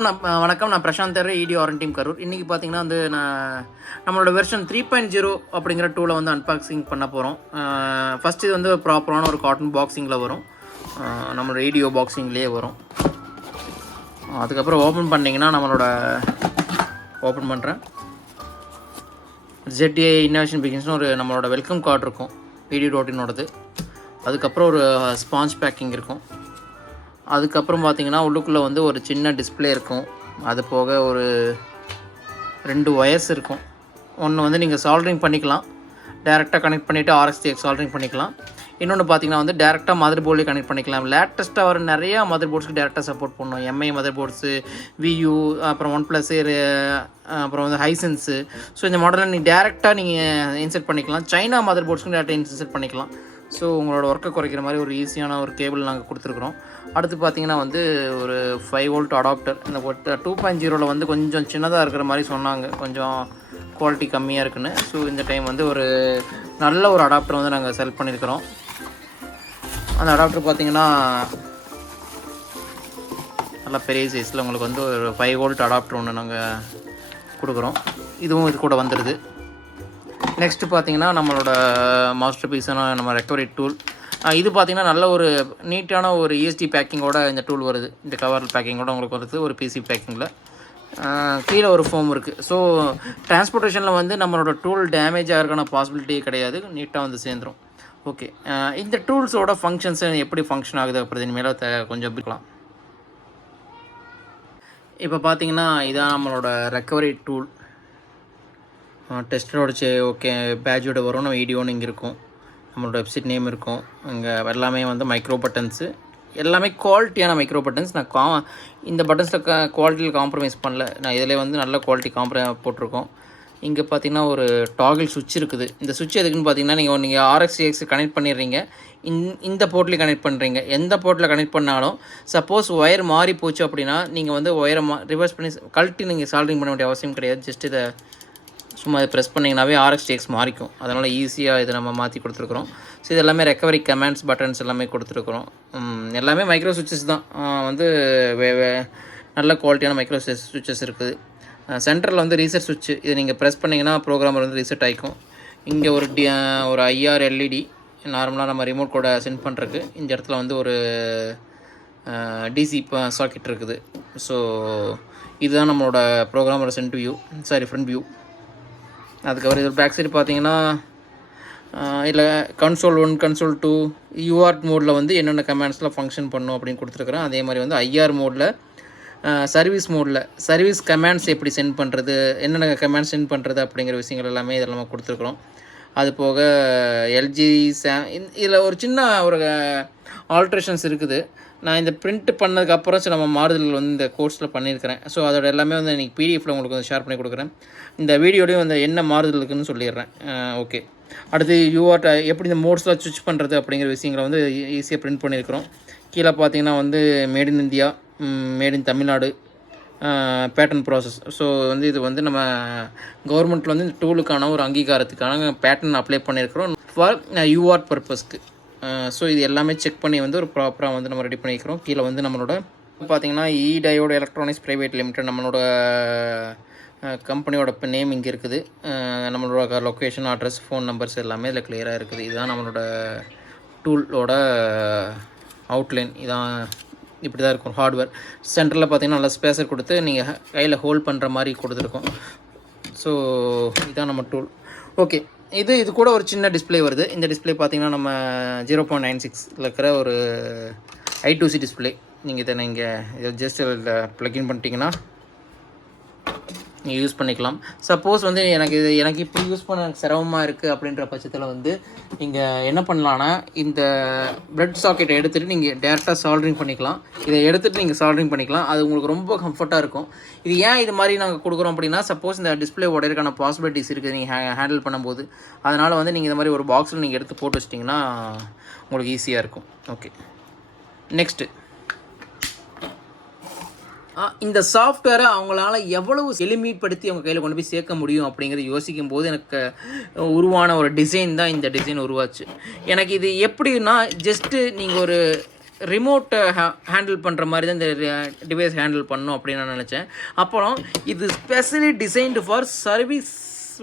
வணக்கம். நான் பிரசாந்த் தேர், இடி ஆரன் டீம் கரூர். இன்றைக்கி பார்த்தீங்கன்னா வந்து நம்மளோட வெர்ஷன் 3.0 அப்படிங்கிற டூலை வந்து அன்பாக்சிங் பண்ண போகிறோம். ஃபஸ்ட் இது வந்து ப்ராப்பரான ஒரு காட்டன் பாக்ஸிங்கில் வரும், நம்மளோட ரேடியோ பாக்ஸிங்லேயே வரும். அதுக்கப்புறம் ஓப்பன் பண்ணிங்கன்னா ஓப்பன் பண்ணுறேன். ZDI இன்னோவேஷன் பிகின்ஸ்னு ஒரு நம்மளோட வெல்கம் கார்டு இருக்கும், ED.inோடது. அதுக்கப்புறம் ஒரு ஸ்பாஞ்ச் பேக்கிங் இருக்கும். அதுக்கப்புறம் பார்த்திங்கன்னா உள்ளுக்குள்ளே வந்து ஒரு சின்ன டிஸ்பிளே இருக்கும். அது போக ஒரு 2 ஒயர்ஸ் இருக்கும். ஒன்று வந்து நீங்கள் சால்ட்ரிங் பண்ணிக்கலாம், டேரெக்டாக கனெக்ட் பண்ணிவிட்டு RxTX சால்ட்ரிங் பண்ணிக்கலாம். இன்னொன்று பார்த்திங்கன்னா வந்து டேரெக்டாக மதர் போர்ட்லேயே கனெக்ட் பண்ணிக்கலாம். லேட்டஸ்ட்டாக வர நிறையா மதர் போர்ட்ஸ்க்கு டேரெக்டாக சப்போர்ட் பண்ணும். MI மதர் போர்ட்ஸு, VU, அப்புறம் OnePlus, அப்புறம் வந்து ஹைசென்ஸு. ஸோ இந்த மாடலில் நீங்கள் டேரெக்டாக நீங்கள் இன்செர்ட் பண்ணிக்கலாம். சைனா மதர் போர்ட்ஸ்க்கும் டேரெக்டாக இன்செர்ட் பண்ணிக்கலாம். ஸோ உங்களோட ஒர்க்கை குறைக்கிற மாதிரி ஒரு ஈஸியான ஒரு கேபிள் நாங்கள் கொடுத்துருக்குறோம். அடுத்து பார்த்திங்கன்னா வந்து ஒரு 5 வோல்ட் அடாப்டர். இந்த 2.0 வந்து கொஞ்சம் சின்னதாக இருக்கிற மாதிரி சொன்னாங்க, கொஞ்சம் குவாலிட்டி கம்மியாக இருக்குன்னு. ஸோ இந்த டைம் வந்து ஒரு நல்ல ஒரு அடாப்டர் வந்து நாங்கள் செலக்ட் பண்ணியிருக்கிறோம். அந்த அடாப்டர் பார்த்திங்கன்னா நல்லா பெரிய சைஸில் உங்களுக்கு வந்து ஒரு 5 வோல்ட் அடாப்டர் ஒன்று நாங்கள் கொடுக்குறோம். இதுவும் இது கூட வந்துடுது. நெக்ஸ்ட்டு பார்த்திங்கன்னா நம்மளோட மாஸ்டர் பீஸான நம்ம ரெக்கவரி டூல். இது பார்த்திங்கன்னா நல்ல ஒரு நீட்டான ஒரு ESD பேக்கிங்கோட இந்த டூல் வருது. இந்த கவர் பேக்கிங்கோட உங்களுக்கு வருது, ஒரு PC பேக்கிங்கில். கீழே ஒரு ஃபோம் இருக்குது. ஸோ டிரான்ஸ்போர்ட்டேஷனில் வந்து நம்மளோட டூல் டேமேஜ் ஆகிறதுக்கான பாசிபிலிட்டியே கிடையாது, நீட்டாக வந்து சேர்ந்துடும். ஓகே, இந்த டூல்ஸோட ஃபங்க்ஷன்ஸ் எப்படி ஃபங்க்ஷன் ஆகுது அப்படி மேலே கொஞ்சம் பிடிக்கலாம். இப்போ பார்த்திங்கன்னா இதான் நம்மளோட ரெக்கவரி டூல். டெஸ்டரோட ஓகே பேட்சோட வரும். நம்ம ED.on இங்கே இருக்கும், நம்மளோட வெப்சைட் நேம் இருக்கும். இங்கே எல்லாமே வந்து மைக்ரோ பட்டன்ஸு, எல்லாமே குவாலிட்டியான மைக்ரோ பட்டன்ஸ். நான் இந்த பட்டன்ஸில் குவாலிட்டியில் காம்ப்ரமைஸ் பண்ணல. நான் இதில் வந்து நல்ல குவாலிட்டி போட்டிருக்கோம். இங்கே பார்த்திங்கன்னா ஒரு டாகிள் சுவிட்ச் இருக்குது. இந்த சுவிட்ச் எதுக்குன்னு பார்த்தீங்கன்னா நீங்கள் RxTX கனெக்ட் பண்ணிடுறீங்க, இந்த போர்ட்லேயும் கனெக்ட் பண்ணுறீங்க. எந்த போர்ட்டில் கனெக்ட் பண்ணாலும் சப்போஸ் ஒயர் மாறி போச்சு அப்படின்னா நீங்கள் வந்து ஒயரை ரிவர்ஸ் பண்ணி கழட்டி நீங்கள் சால்ட்ரிங் பண்ண வேண்டிய அவசியம் கிடையாது. ஜஸ்ட் இதை சும்மா இதை ப்ரெஸ் பண்ணிங்கனாவே RxTX மாறிக்கும். அதனால் ஈஸியாக இதை நம்ம மாற்றி கொடுத்துருக்குறோம். ஸோ இது எல்லாமே ரெக்கவரி கமாண்ட்ஸ் பட்டன்ஸ் எல்லாமே கொடுத்துருக்குறோம். எல்லாமே மைக்ரோ சுவிட்சஸ் தான். வந்து நல்ல குவாலிட்டியான மைக்ரோ சுவிட்சஸ் இருக்குது. சென்டரில் வந்து ரீசெட் சுவிட்ச், இதை நீங்கள் ப்ரெஸ் பண்ணிங்கன்னா ப்ரோக்ராமர் வந்து ரீசெட் ஆகிக்கும். இங்கே ஒரு IR LED நார்மலாக நம்ம ரிமோட் கூட சென்ட் பண்ணுறதுக்கு. இந்த இடத்துல வந்து ஒரு DC சாக்கெட் இருக்குது. ஸோ இதுதான் நம்மளோட ப்ரோக்ராமரோட ஃப்ரண்ட் வியூ. அதுக்கப்புறம் இது பேக் சைடு பார்த்தீங்கன்னா இல்லை கன்சோல் 1 கன்சோல் 2 UART மோடில் வந்து என்னென்ன கமாண்ட்ஸ்லாம் ஃபங்க்ஷன் பண்ணும் அப்படின்னு கொடுத்துருக்குறேன். அதே மாதிரி வந்து IR மோடில், சர்வீஸ் கமாண்ட்ஸ் எப்படி சென்ட் பண்ணுறது, என்னென்ன கமாண்ட்ஸ் சென்ட் பண்ணுறது அப்படிங்கிற விஷயங்கள் எல்லாமே இதெல்லாம் கொடுத்துருக்குறோம். அது போக LG இதில் ஒரு சின்ன ஒரு ஆல்ட்ரேஷன்ஸ் இருக்குது. நான் இந்த பிரிண்ட் பண்ணதுக்கப்புறம் சில நம்ம மாறுதல் வந்து இந்த கோர்ஸில் பண்ணியிருக்கிறேன். ஸோ அதோட எல்லாமே வந்து இன்றைக்கி PDFயில் உங்களுக்கு வந்து ஷேர் பண்ணி கொடுக்குறேன். இந்த வீடியோலையும் வந்து என்ன மாறுதல் இருக்குதுன்னு சொல்லிடுறேன். ஓகே, அடுத்து UART எப்படி இந்த மோட்ஸ்லாம் ஸ்விட்ச் பண்ணுறது அப்படிங்கிற விஷயங்களை வந்து ஈஸியாக பிரிண்ட் பண்ணியிருக்கிறோம். கீழே பார்த்தீங்கன்னா வந்து made in India, made in Tamil Nadu, patent process. So வந்து இது வந்து நம்ம கவர்மெண்ட்டில் வந்து இந்த டூலுக்கான ஒரு அங்கீகாரத்துக்கான பேட்டன் அப்ளை பண்ணியிருக்கிறோம் ஃபார் UART பர்பஸ்க்கு. ஸோ இது எல்லாமே செக் பண்ணி வந்து ஒரு ப்ராப்பராக வந்து நம்ம ரெடி பண்ணிக்கிறோம். கீழே வந்து நம்மளோட பார்த்திங்கன்னா E-Diode எலக்ட்ரானிக்ஸ் பிரைவேட் லிமிடெட் நம்மளோட கம்பெனியோட நேம் இங்கே இருக்குது. நம்மளோட லொக்கேஷன், அட்ரஸ், ஃபோன் நம்பர்ஸ் எல்லாமே இதில் கிளியராக இருக்குது. இதுதான் நம்மளோட டூலோட அவுட்லைன். இதான் இப்படி தான் இருக்கும் ஹார்ட்வேர். சென்டரில் பார்த்திங்கன்னா நல்லா ஸ்பேஸர் கொடுத்து நீங்கள் கையில் ஹோல்ட் பண்ணுற மாதிரி கொடுத்துருக்கோம். ஸோ இதுதான் நம்ம டூல். ஓகே, இது கூட ஒரு சின்ன டிஸ்பிளே வருது. இந்த டிஸ்பிளே பார்த்திங்கன்னா நம்ம 0.96 இருக்கிற ஒரு I2C டிஸ்பிளே. நீங்கள் இதை ஜஸ்ட் இதில் ப்ளக்இன் பண்ணிட்டீங்கன்னா நீங்கள் யூஸ் பண்ணிக்கலாம். சப்போஸ் வந்து எனக்கு இப்போ யூஸ் பண்ண சிரமமாக இருக்குது அப்படின்ற பட்சத்தில் வந்து நீங்கள் என்ன பண்ணலான்னா, இந்த பிளட் சாக்கெட்டை எடுத்துகிட்டு நீங்கள் டேரெக்டாக சால்ட்ரிங் பண்ணிக்கலாம். இதை எடுத்துகிட்டு நீங்கள் சால்ட்ரிங் பண்ணிக்கலாம். அது உங்களுக்கு ரொம்ப கம்ஃபர்ட்டாக இருக்கும். இது ஏன் இது மாதிரி நாங்கள் கொடுக்குறோம் அப்படின்னா, சப்போஸ் இந்த டிஸ்பிளே உடையறதுக்கான பாசிபிலிட்டிஸ் இருக்குது நீங்கள் ஹேண்டில் பண்ணும்போது. அதனால் வந்து நீங்கள் இந்த மாதிரி ஒரு பாக்ஸில் நீங்கள் எடுத்து போட்டு வச்சிட்டிங்கன்னா உங்களுக்கு ஈஸியாக இருக்கும். ஓகே, நெக்ஸ்ட்டு இந்த சாஃப்ட்வேரை அவங்களால எவ்வளவு எளிமைப்படுத்தி அவங்க கையில் கொண்டு போய் சேர்க்க முடியும் அப்படிங்கிறத யோசிக்கும் போது எனக்கு உருவான ஒரு டிசைன் தான் இந்த டிசைன் உருவாச்சு. எனக்கு இது எப்படின்னா, ஜஸ்ட்டு நீங்கள் ஒரு ரிமோட் ஹேண்டில் பண்ணுற மாதிரி தான் இந்த டிவைஸ் ஹேண்டில் பண்ணணும் அப்படின்னு நான் நினச்சேன். அப்புறம் இது ஸ்பெஷலி டிசைன்டு ஃபார் சர்வீஸ்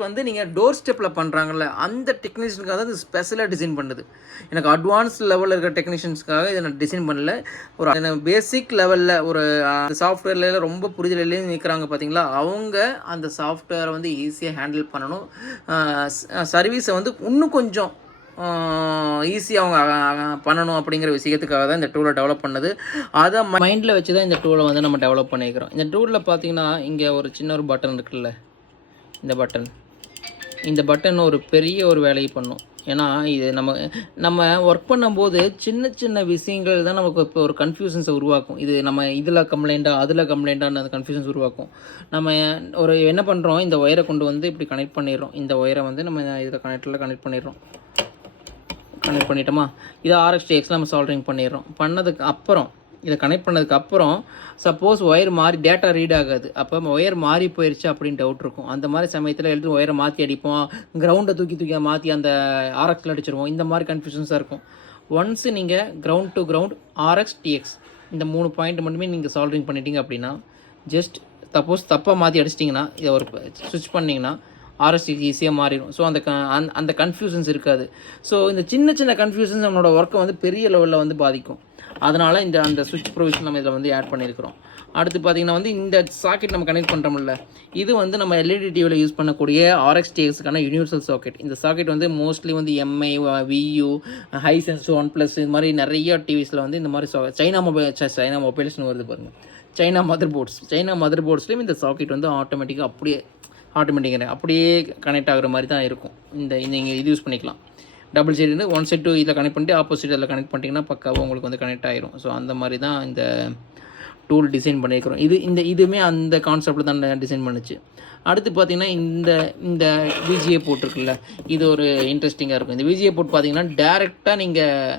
வந்து நீங்கள் டோர் ஸ்டெப்பில் பண்ணுறாங்கல்ல அந்த டெக்னீஷியனுக்காக தான் இது ஸ்பெஷலாக டிசைன் பண்ணுது. எனக்கு அட்வான்ஸ் லெவலில் இருக்கிற டெக்னீஷியன்ஸ்க்காக இதை நான் டிசைன் பண்ணல. ஒரு பேசிக் லெவலில் ஒரு சாஃப்ட்வேரில் ரொம்ப புரிதலையும் நிற்கிறாங்க பார்த்தீங்களா, அவங்க அந்த சாஃப்ட்வேரை வந்து ஈஸியாக ஹேண்டில் பண்ணணும், சர்வீஸை வந்து இன்னும் கொஞ்சம் ஈஸியாக அவங்க பண்ணணும் அப்படிங்கிற விஷயத்துக்காக தான் இந்த டூலை டெவலப் பண்ணது. அதை மைண்டில் வச்சு தான் இந்த டூலை வந்து நம்ம டெவலப் பண்ணிக்கிறோம். இந்த டூலில் பார்த்தீங்கன்னா இங்கே ஒரு சின்ன ஒரு பட்டன் இருக்குல்ல, இந்த பட்டன் ஒரு பெரிய ஒரு வேலையை பண்ணும். ஏன்னா இது நம்ம ஒர்க் பண்ணும்போது சின்ன சின்ன விஷயங்கள் தான் நமக்கு இப்போ ஒரு கன்ஃபியூஷன்ஸை உருவாக்கும். இது நம்ம இதில் கம்ப்ளைண்ட்டாக அதில் கம்ப்ளைண்ட்டான அந்த கன்ஃபியூஷன்ஸ் உருவாக்கும். நம்ம ஒரு என்ன பண்ணுறோம், இந்த ஒயரை கொண்டு வந்து இப்படி கனெக்ட் பண்ணிடுறோம். இந்த ஒயரை வந்து நம்ம இதில் கனெக்ட் பண்ணிட்டோமா, இது RxTX நம்ம சால்டரிங் பண்ணிடுறோம். பண்ணதுக்கு அப்புறம் இதை கனெக்ட் பண்ணதுக்கப்புறம் சப்போஸ் ஒயர் மாறி டேட்டா ரீட் ஆகாது, அப்போ ஒயர் மாறி போயிடுச்சு அப்படின்னு டவுட் இருக்கும். அந்த மாதிரி சமயத்தில் எடுத்து ஒயரை மாற்றி அடிப்போம், கிரவுண்டை தூக்கி மாற்றி அந்த RXல அடிச்சிருவோம். இந்த மாதிரி கன்ஃபியூஷன்ஸாக இருக்கும். ஒன்ஸு நீங்கள் கிரவுண்ட் டு கிரவுண்ட் RxTX இந்த 3 பாயிண்ட் மட்டுமே நீங்கள் சால்டரிங் பண்ணிட்டீங்க அப்படின்னா, ஜஸ்ட் சப்போஸ் தப்பாக மாற்றி அடிச்சிட்டிங்கன்னா இதை ஒரு ஸ்விட்ச் பண்ணிங்கன்னா RxTX ஈஸியாக மாறிடும். ஸோ அந்த கன்ஃபியூஷன்ஸ் இருக்காது. ஸோ இந்த சின்ன கன்ஃபியூஷன்ஸ் நம்மளோட ஒர்க்கை வந்து பெரிய லெவலில் வந்து பாதிக்கும். அதனால் அந்த சுவிட்ச் ப்ரொவிஷன் நம்ம இதில் வந்து ஆட் பண்ணியிருக்கிறோம். அடுத்து பார்த்திங்கன்னா வந்து இந்த சாக்கெட் நம்ம கனெக்ட் பண்ணுறோம்ல, இது வந்து நம்ம LED டிவியில் யூஸ் பண்ணக்கூடிய RxTXக்கான யூனிவர்சல் சாக்கெட். இந்த சாக்கெட் வந்து மோஸ்ட்லி வந்து MI, VU, ஹைசென்ஸ், OnePlus இது மாதிரி நிறைய டிவிஸில் வந்து இந்த மாதிரி சைனா மொபைல்ஸ்னு வருது பாருங்கள், சைனா மதர் போர்ட்ஸ்லேயும் இந்த சாக்கெட் வந்து ஆட்டோமேட்டிக்காக அப்படியே கனெக்ட் ஆகிற மாதிரி தான் இருக்கும். நீங்கள் இது யூஸ் பண்ணிக்கலாம். Double side one side two இதில் கனெக்ட் பண்ணிட்டு ஆப்போசிட் அதில் கனெக்ட் பண்ணிட்டீங்கன்னா பக்காவாக உங்களுக்கு வந்து கனெக்ட் ஆகிரும். ஸோ அந்த மாதிரி தான் இந்த டூல் டிசைன் பண்ணியிருக்கிறோம். இதுவுமே அந்த கான்செப்டில் தான் டிசைன் பண்ணுச்சு. அடுத்து பார்த்திங்கன்னா இந்த VGA போர்ட் இருக்குல்ல, இது ஒரு இன்ட்ரெஸ்டிங்காக இருக்கும். இந்த VGA போர்ட் பார்த்திங்கன்னா டேரெக்டாக நீங்கள்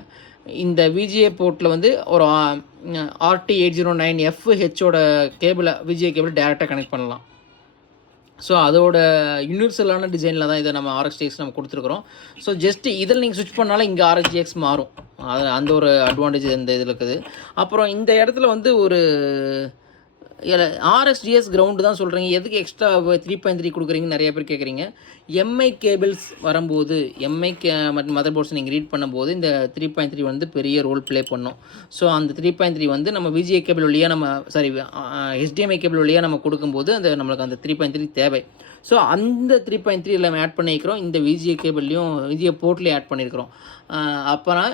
இந்த VGA போர்ட்டில் வந்து ஒரு RT809FH கேபிளை VGA கேபிள் டேரெக்டாக கனெக்ட் பண்ணலாம். ஸோ அதோட யூனிவர்சலான டிசைனில் தான் இதை நம்ம RxTX நம்ம கொடுத்துருக்குறோம். ஸோ ஜஸ்ட்டு இதில் நீங்கள் ஸ்விட்ச் பண்ணாலும் இங்கே RxTX மாறும். அந்த ஒரு அட்வான்டேஜ் இந்த இதில் இருக்குது. அப்புறம் இந்த இடத்துல வந்து ஒரு RxTX கிரவுண்டு தான் சொல்கிறீங்க, எதுக்கு எக்ஸ்ட்ரா 3.3 கொடுக்குறீங்கன்னு நிறைய பேர் கேட்குறீங்க. MI கேபிள்ஸ் வரும்போது மற்றும் மதர் போர்ட்ஸ் நீங்கள் ரீட் பண்ணும்போது இந்த 3.3 வந்து பெரிய ரோல் ப்ளே பண்ணும். ஸோ அந்த 3.3 வந்து நம்ம VGA கேபிள் வழியாக HDMI கேபிள் வழியாக நம்ம கொடுக்கும்போது நம்மளுக்கு அந்த 3.3 தேவை. ஸோ அந்த 3.3 நம்ம ஆட் பண்ணிக்கிறோம். இந்த VGA கேபிள்லையும் VGA போர்ட்லேயும் ஆட் பண்ணியிருக்கிறோம். அப்புறம்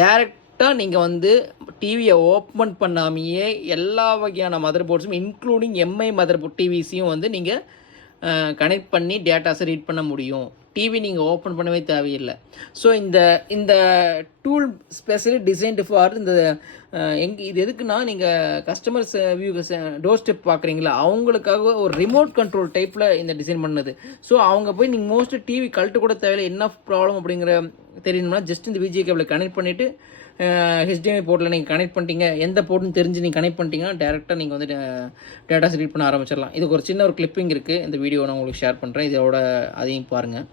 டேரெக்டாக நீங்கள் வந்து டிவியை ஓப்பன் பண்ணாமையே எல்லா வகையான மதர் போர்ட்ஸும் இன்க்ளூடிங் MI மதர் போர்ட் டிவிஸையும் வந்து நீங்கள் கனெக்ட் பண்ணி டேட்டாஸை ரீட் பண்ண முடியும். டிவி நீங்கள் ஓப்பன் பண்ணவே தேவையில்லை. ஸோ இந்த டூல் ஸ்பெஷலி டிசைன்டு ஃபார் இது எதுக்குன்னா, நீங்கள் கஸ்டமர்ஸ் டோர் ஸ்டெப் பார்க்குறீங்களா, அவங்களுக்காக ஒரு ரிமோட் கண்ட்ரோல் டைப்பில் இந்த டிசைன் பண்ணது. ஸோ அவங்க போய் நீங்கள் மோஸ்ட்லி டிவி கழட்டு கூட தேவையில்லை, என்ன ப்ராப்ளம் அப்படிங்கிற தெரியணும்னா ஜஸ்ட் இந்த VGA கேபிளை கனெக்ட் பண்ணிவிட்டு HDMI போர்ட்டில் நீங்கள் கனெக்ட் பண்ணிட்டீங்க, எந்த போர்ட்னு தெரிஞ்சு நீங்கள் கனெக்ட் பண்ணிட்டீங்கன்னா டேரெக்டாக நீங்கள் வந்து டேட்டாஸ் ரீட் பண்ண ஆரம்பிச்சிடலாம். இதுக்கு ஒரு சின்ன ஒரு கிளிப்பிங் இருக்குது, இந்த வீடியோ நான் உங்களுக்கு ஷேர் பண்ணுறேன், இதோட அதையும் பாருங்கள்.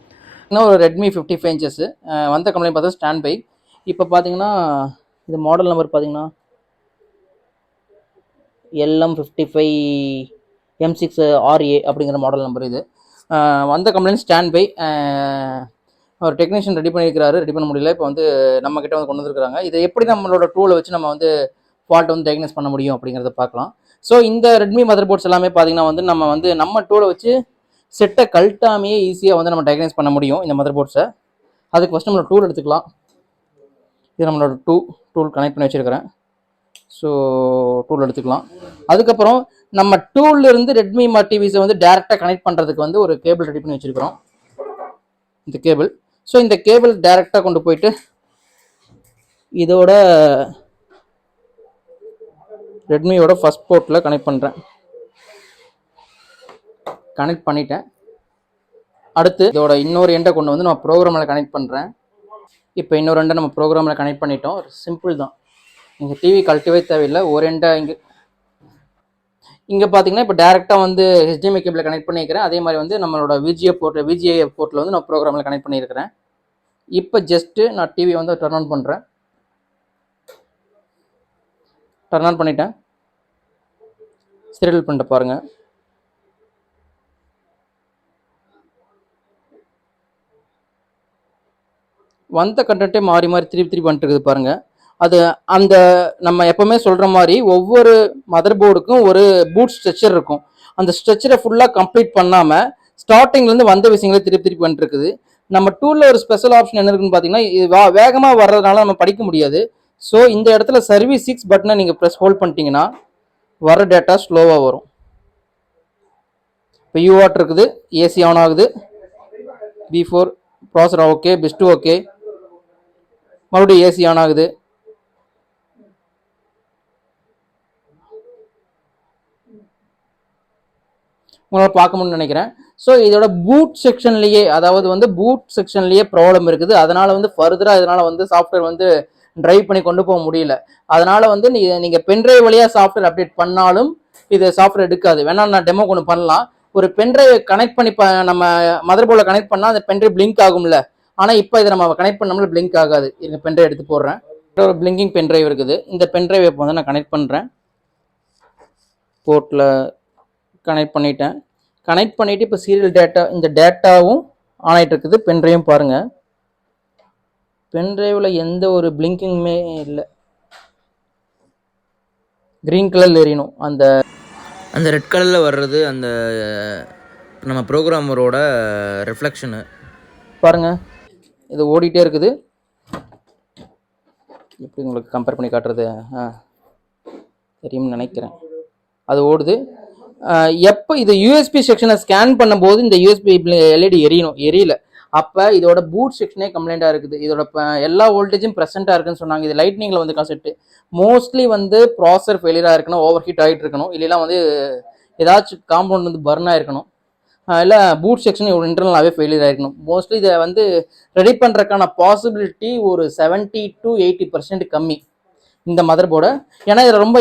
இன்னும் ஒரு Redmi 55 inches வந்த கம்ப்ளைண்ட் பார்த்தா ஸ்டாண்ட் பை. இப்போ பார்த்தீங்கன்னா இது மாடல் நம்பர் பார்த்தீங்கன்னா LM55M6RA அப்படிங்கிற மாடல் நம்பர். இது வந்த கம்ப்ளைண்ட் ஸ்டாண்ட் பை. ஒரு டெக்னீஷியன் ரெடி பண்ண முடியல. இப்போ வந்து நம்மக்கிட்ட வந்து கொண்டு வந்துருக்காங்க. இதை எப்படி நம்மளோட டூலை வச்சு நம்ம வந்து ஃபால்ட் வந்து டயக்னோஸ் பண்ண முடியும் அப்படிங்கிறத பார்க்கலாம். ஸோ இந்த ரெட்மி மதர் போர்ட்ஸ் எல்லாமே பார்த்தீங்கன்னா வந்து நம்ம டூலை வச்சு செட்டை கழட்டாமையே ஈஸியாக வந்து நம்ம டயக்னோஸ் பண்ண முடியும் இந்த மதர் போர்ட்ஸை. அதுக்கு ஃபஸ்ட் நம்மளோட டூல் எடுத்துக்கலாம். இது நம்மளோட டூல் கனெக்ட் பண்ணி வச்சுருக்கிறேன். ஸோ டூல் எடுத்துக்கலாம். அதுக்கப்புறம் நம்ம டூல்லேருந்து ரெட்மி டிவிஸை வந்து டேரெக்டாக கனெக்ட் பண்ணுறதுக்கு வந்து ஒரு கேபிள் ரெடி பண்ணி வச்சுருக்கிறோம், இந்த கேபிள். ஸோ இந்த கேபிள் டைரெக்டாக கொண்டு போயிட்டு இதோட ரெட்மியோட ஃபர்ஸ்ட் போர்ட்டில் கனெக்ட் பண்ணிட்டேன். அடுத்து இதோட இன்னொரு எண்டை கொண்டு வந்து நம்ம ப்ரோக்ராமில் கனெக்ட் பண்ணுறேன். இப்போ இன்னொரு எண்டை நம்ம ப்ரோக்ராமில் கனெக்ட் பண்ணிட்டோம். சிம்பிள் தான், நீங்கள் டிவி கழட்டவே தேவையில்லை. ஒரு எண்டை இங்கே பார்த்தீங்கன்னா இப்போ டேரெக்டாக வந்து HDMI கேபிளில் கனெக்ட் பண்ணியிருக்கிறேன். அதே மாதிரி வந்து நம்மளோட VGA போர்ட்டில் வந்து நான் ப்ரோக்ராமில் கனெக்ட் பண்ணியிருக்கிறேன். இப்போ ஜஸ்ட்டு நான் டிவியை வந்து டர்ன் ஆன் பண்ணுறேன். டர்ன் ஆன் பண்ணிட்டேன். சீரியல் பண்ணிட்டு பாருங்கள். வந்த கண்டென்ட்டே மாறி மாறி திருப்பி வந்துட்டு இருக்குது பாருங்கள். அது அந்த நம்ம எப்போவுமே சொல்கிற மாதிரி ஒவ்வொரு மதர் போர்டுக்கும் ஒரு பூட் ஸ்ட்ரக்சர் இருக்கும். அந்த ஸ்ட்ரக்சரை ஃபுல்லாக கம்ப்ளீட் பண்ணாமல் ஸ்டார்டிங்லேருந்து வந்த விஷயங்களே திருப்பி வந்துட்டு இருக்குது. நம்ம டூலில் ஒரு ஸ்பெஷல் ஆப்ஷன் என்ன இருக்குன்னு பார்த்தீங்கன்னா, இது வேகமாக வர்றதுனால நம்ம படிக்க முடியாது. ஸோ இந்த இடத்துல சர்வீஸ் 6 பட்டனை நீங்கள் ப்ரெஸ் ஹோல்ட் பண்ணிட்டீங்கன்னா வர டேட்டா ஸ்லோவாக வரும். இப்போ யூஆட் இருக்குது, ஏசி ஆன் ஆகுது, B4 ப்ராசர் ஓகே, பெஸ்ட்டு ஓகே, மறுபடியும் ஏசி ஆன் ஆகுது. உங்களால் பார்க்க முடியும்னு நினைக்கிறேன். ஸோ இதோட பூட் செக்ஷன்லேயே, அதாவது வந்து பூட் செக்ஷன்லேயே ப்ராப்ளம் இருக்குது. அதனால் வந்து ஃபர்தராக இதனால் வந்து சாஃப்ட்வேர் வந்து ட்ரைவ் பண்ணி கொண்டு போக முடியல. அதனால் வந்து நீங்கள் பென்ட்ரைவ் வழியாக சாஃப்ட்வேர் அப்டேட் பண்ணாலும் இது சாஃப்ட்வேர் எடுக்காது. வேணால் நான் டெமோ ஒன்று பண்ணலாம். ஒரு பென்ட்ரைவ் கனெக்ட் பண்ணி நம்ம மதர் போர்டில் கனெக்ட் பண்ணால் அந்த பென்ட்ரைவ் பிளிங்க் ஆகும்ல. ஆனால் இப்போ இதை நம்ம கனெக்ட் பண்ணோம்ல பிளிங்க் ஆகாது. இந்த பென்ட்ரைவ் எடுத்து போடுறேன். ஒரு பிளிங்கிங் பென்ட்ரைவ் இருக்குது. இந்த பென்ட்ரைவ் இப்போ வந்து நான் கனெக்ட் பண்ணுறேன். போர்ட்டில் கனெக்ட் பண்ணிட்டேன். கனெக்ட் பண்ணிவிட்டு இப்போ சீரியல் டேட்டா, இந்த டேட்டாவும் ஆன் ஆகிட்டு இருக்குது. பென்ட்ரைவும் பாருங்கள், பென்ட்ரைவில் எந்த ஒரு பிளிங்கிங்குமே இல்லை. க்ரீன் கலரில் எரியணும். அந்த ரெட் கலரில் வர்றது அந்த நம்ம ப்ரோக்ராமரோட ரிஃப்ளெக்ஷனு பாருங்கள். இது ஓடிட்டே இருக்குது. எப்படி உங்களுக்கு கம்பேர் பண்ணி காட்டுறது? தெரியும்னு நினைக்கிறேன். அது ஓடுது. எப்போ இது யூஎஸ்பி செக்ஷனை ஸ்கேன் பண்ணும்போது இந்த யூஎஸ்பி எல்இடி எரியல. அப்போ இதோட பூட் செக்ஷனே கம்ப்ளைண்ட்டாக இருக்குது. இதோட எல்லா வோல்டேஜும் ப்ரெசென்ட்டாக இருக்குன்னு சொன்னாங்க. இது லைட்னிங்கில் வந்து கான்செப்ட். மோஸ்ட்லி வந்து ப்ராசர் ஃபெயிலியராக இருக்கணும், ஓவர் ஹீட் ஆகிட்டு இருக்கணும், இல்லைனா வந்து ஏதாச்சும் காம்பவுண்ட் வந்து பர்ன் ஆகிருக்கணும், இல்லை பூட் செக்ஷன் இன்டர்னலாகவே ஃபெயிலியர் ஆகிருக்கணும். மோஸ்ட்லி இதை வந்து ரெடி பண்ணுறதுக்கான பாசிபிலிட்டி ஒரு 70 to 80% கம்மி இந்த மதர் போர்டை. ஏன்னா இதில் ரொம்ப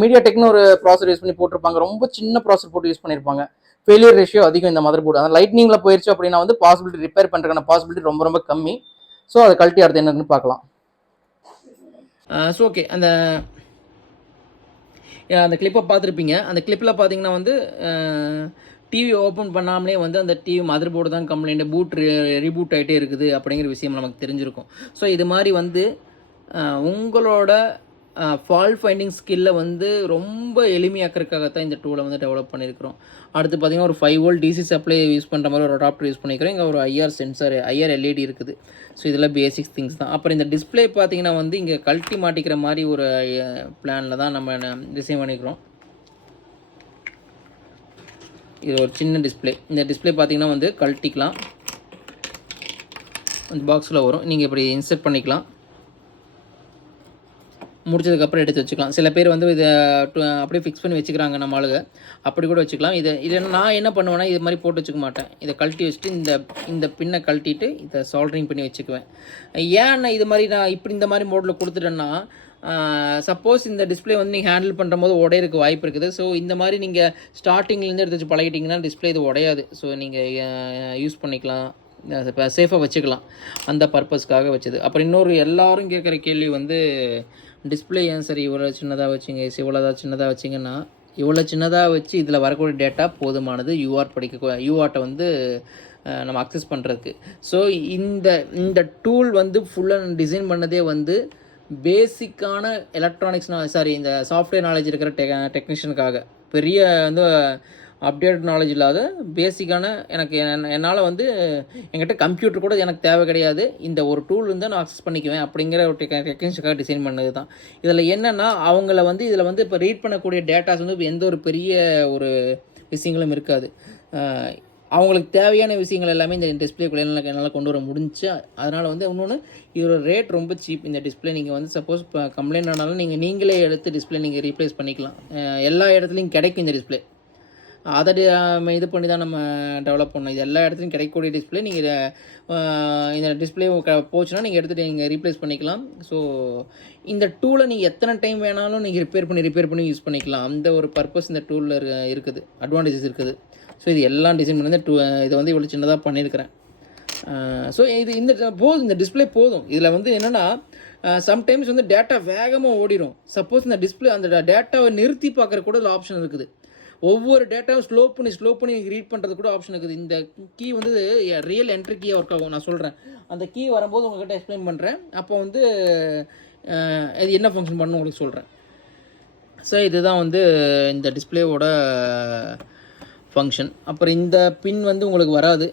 மீடியாடெக்னு ஒரு ப்ராசர் யூஸ் பண்ணி போட்டிருப்பாங்க. ரொம்ப சின்ன ப்ராசர் போட்டு யூஸ் பண்ணியிருப்பாங்க. ஃபெயிலியர் ரேஷியோ அதிகம் இந்த மதர் போர்டு. அதான் லைட்னிங்கில் போயிடுச்சு அப்படின்னா வந்து பாசிபிலிட்டி ரிப்பேர் பண்ணுறதுக்கான பாசிபிலிட்டி ரொம்ப ரொம்ப கம்மி. ஸோ அதை கழட்டி அடுத்து என்னன்னு பார்க்கலாம். ஸோ ஓகே, அந்த கிளிப்பை பார்த்துருப்பீங்க. அந்த கிளிப்பில் பார்த்தீங்கன்னா வந்து டிவி ஓப்பன் பண்ணாமலே வந்து அந்த டிவி மதர் போர்டு தான் கம்ப்ளைண்ட், ரீபூட் ஆகிட்டே இருக்குது அப்படிங்கிற விஷயம் நமக்கு தெரிஞ்சிருக்கும். ஸோ இது மாதிரி வந்து உங்களோட ஃபால்ட் ஃபைண்டிங் ஸ்கில்லை வந்து ரொம்ப எளிமையாக்கிறதுக்காகத்தான் இந்த டூலை வந்து டெவலப் பண்ணியிருக்கிறோம். அடுத்து பார்த்திங்கன்னா ஒரு 5 வோல்ட் டிசி சப்ளை யூஸ் பண்ணுற மாதிரி ஒரு அடாப்டர் யூஸ் பண்ணிக்கிறோம். இங்கே ஒரு ஐஆர் சென்சார், ஐஆர் எல்இடி இருக்குது. ஸோ இதெல்லாம் பேசிக்ஸ் திங்ஸ் தான். அப்புறம் இந்த டிஸ்பிளே பார்த்திங்கன்னா வந்து இங்கே கழட்டி மாட்டிக்கிற மாதிரி ஒரு பிளானில் தான் நம்ம டிசைன் பண்ணிக்கிறோம். இது ஒரு சின்ன டிஸ்பிளே. இந்த டிஸ்பிளே பார்த்திங்கன்னா வந்து கழட்டிக்கலாம், அந்த பாக்ஸில் வரும். நீங்கள் இப்படி இன்சர்ட் பண்ணிக்கலாம். முடிச்சதுக்கப்புறம் எடுத்து வச்சுக்கலாம். சில பேர் வந்து இதை அப்படியே ஃபிக்ஸ் பண்ணி வச்சுக்கிறாங்க நம்ம ஆளுங்க. அப்படி கூட வச்சுக்கலாம். இதை நான் என்ன பண்ணுவேன்னா இது மாதிரி போட்டு வச்சுக்க மாட்டேன். இதை கழட்டி வச்சுட்டு இந்த பின்னை கழட்டிட்டு இதை சால்ட்ரிங் பண்ணி வச்சுக்குவேன். ஏன்னா இது மாதிரி நான் இந்த மாதிரி மோடில் கொடுத்துட்டேன்னா சப்போஸ் இந்த டிஸ்பிளே வந்து நீங்கள் ஹேண்டில் பண்ணுற போது உடையிறதுக்கு வாய்ப்பு இருக்குது. ஸோ இந்த மாதிரி நீங்கள் ஸ்டார்டிங்லேருந்து எடுத்து வச்சு பழகிட்டிங்கன்னா டிஸ்பிளே இது உடையாது. ஸோ நீங்கள் யூஸ் பண்ணிக்கலாம், சேஃபாக வச்சுக்கலாம். அந்த பர்பஸ்க்காக வச்சது. அப்புறம் இன்னொரு எல்லாரும் கேட்குற கேள்வி வந்து டிஸ்பிளே ஏன் சார் இவ்வளோ சின்னதாக வச்சிங்க, இவ்வளோ சின்னதாக வச்சிங்கன்னா, இவ்வளோ சின்னதாக வச்சு இதில் வரக்கூடிய டேட்டா போதுமானது யூஆர்ட்டை வந்து நம்ம அக்சஸ் பண்ணுறதுக்கு. ஸோ இந்த டூல் வந்து ஃபுல்லாக டிசைன் பண்ணதே வந்து பேசிக்கான எலக்ட்ரானிக்ஸ் இந்த சாஃப்ட்வேர் நாலேஜ் இருக்கிற டெக்னீஷியனுக்காக. பெரிய வந்து அப்டேட் நாலேஜ் இல்லாத பேசிக்கான என்னால் வந்து என்கிட்ட கம்ப்யூட்டர் கூட எனக்கு தேவை கிடையாது, இந்த ஒரு டூல் வந்து நான் அக்சஸ் பண்ணிக்குவேன் அப்படிங்கிற ஒரு டெக்னீஷியனுக்காக டிசைன் பண்ணது தான். இதில் என்னென்னா அவங்கள வந்து இதில் வந்து இப்போ ரீட் பண்ணக்கூடிய டேட்டாஸ் வந்து எந்த ஒரு பெரிய ஒரு விஷயங்களும் இருக்காது. அவங்களுக்கு தேவையான விஷயங்கள் எல்லாமே இந்த டிஸ்பிளேக்குள்ளே என்னால் கொண்டு வர முடிஞ்சு. அதனால் வந்து இன்னொன்று, இதோட ரேட் ரொம்ப சீப். இந்த டிஸ்பிளே நீங்கள் வந்து சப்போஸ் இப்போ கம்ப்ளைண்ட் ஆனாலும் நீங்களே எடுத்து டிஸ்பிளே நீங்கள் ரீப்ளேஸ் பண்ணிக்கலாம். எல்லா இடத்துலையும் கிடைக்கும் இந்த டிஸ்பிளே. அதை இது பண்ணி தான் நம்ம டெவலப் பண்ணோம். இது எல்லா இடத்துலையும் கிடைக்கக்கூடிய டிஸ்பிளே. நீங்கள் இந்த டிஸ்பிளே போச்சுன்னா நீங்கள் எடுத்துகிட்டு நீங்கள் ரீப்ளேஸ் பண்ணிக்கலாம். ஸோ இந்த டூலை நீங்கள் எத்தனை டைம் வேணாலும் நீங்கள் ரிப்பேர் பண்ணி யூஸ் பண்ணிக்கலாம். அந்த ஒரு பர்பஸ் இந்த டூலில் இருக்குது, அட்வான்டேஜஸ் இருக்குது. ஸோ இது எல்லாம் டிசைன் பண்ணி இதை வந்து இவ்வளோ சின்னதாக பண்ணியிருக்கிறேன். ஸோ இந்த டிஸ்பிளே போதும். இதில் வந்து என்னென்னா சம்டைம்ஸ் வந்து டேட்டா வேகமாக ஓடிடும். சப்போஸ் இந்த டிஸ்பிளே அந்த டேட்டாவை நிறுத்தி பார்க்குற கூட ஒரு ஆப்ஷன் இருக்குது. ஒவ்வொரு டேட்டாவும் ஸ்லோ பண்ணி ரீட் பண்ணுறது கூட ஆப்ஷன் இருக்குது. இந்த கீ வந்து ரியல் என்ட்ரி கீயாக ஒர்க் ஆகும். நான் சொல்கிறேன், அந்த கீ வரும்போது உங்கள்கிட்ட எக்ஸ்பிளைன் பண்ணுறேன். அப்போ வந்து இது என்ன ஃபங்க்ஷன் பண்ணணும் உங்களுக்கு சொல்கிறேன். ஸோ இதுதான் வந்து இந்த டிஸ்பிளேவோட ஃபங்க்ஷன். அப்புறம் இந்த பின் வந்து உங்களுக்கு வராது.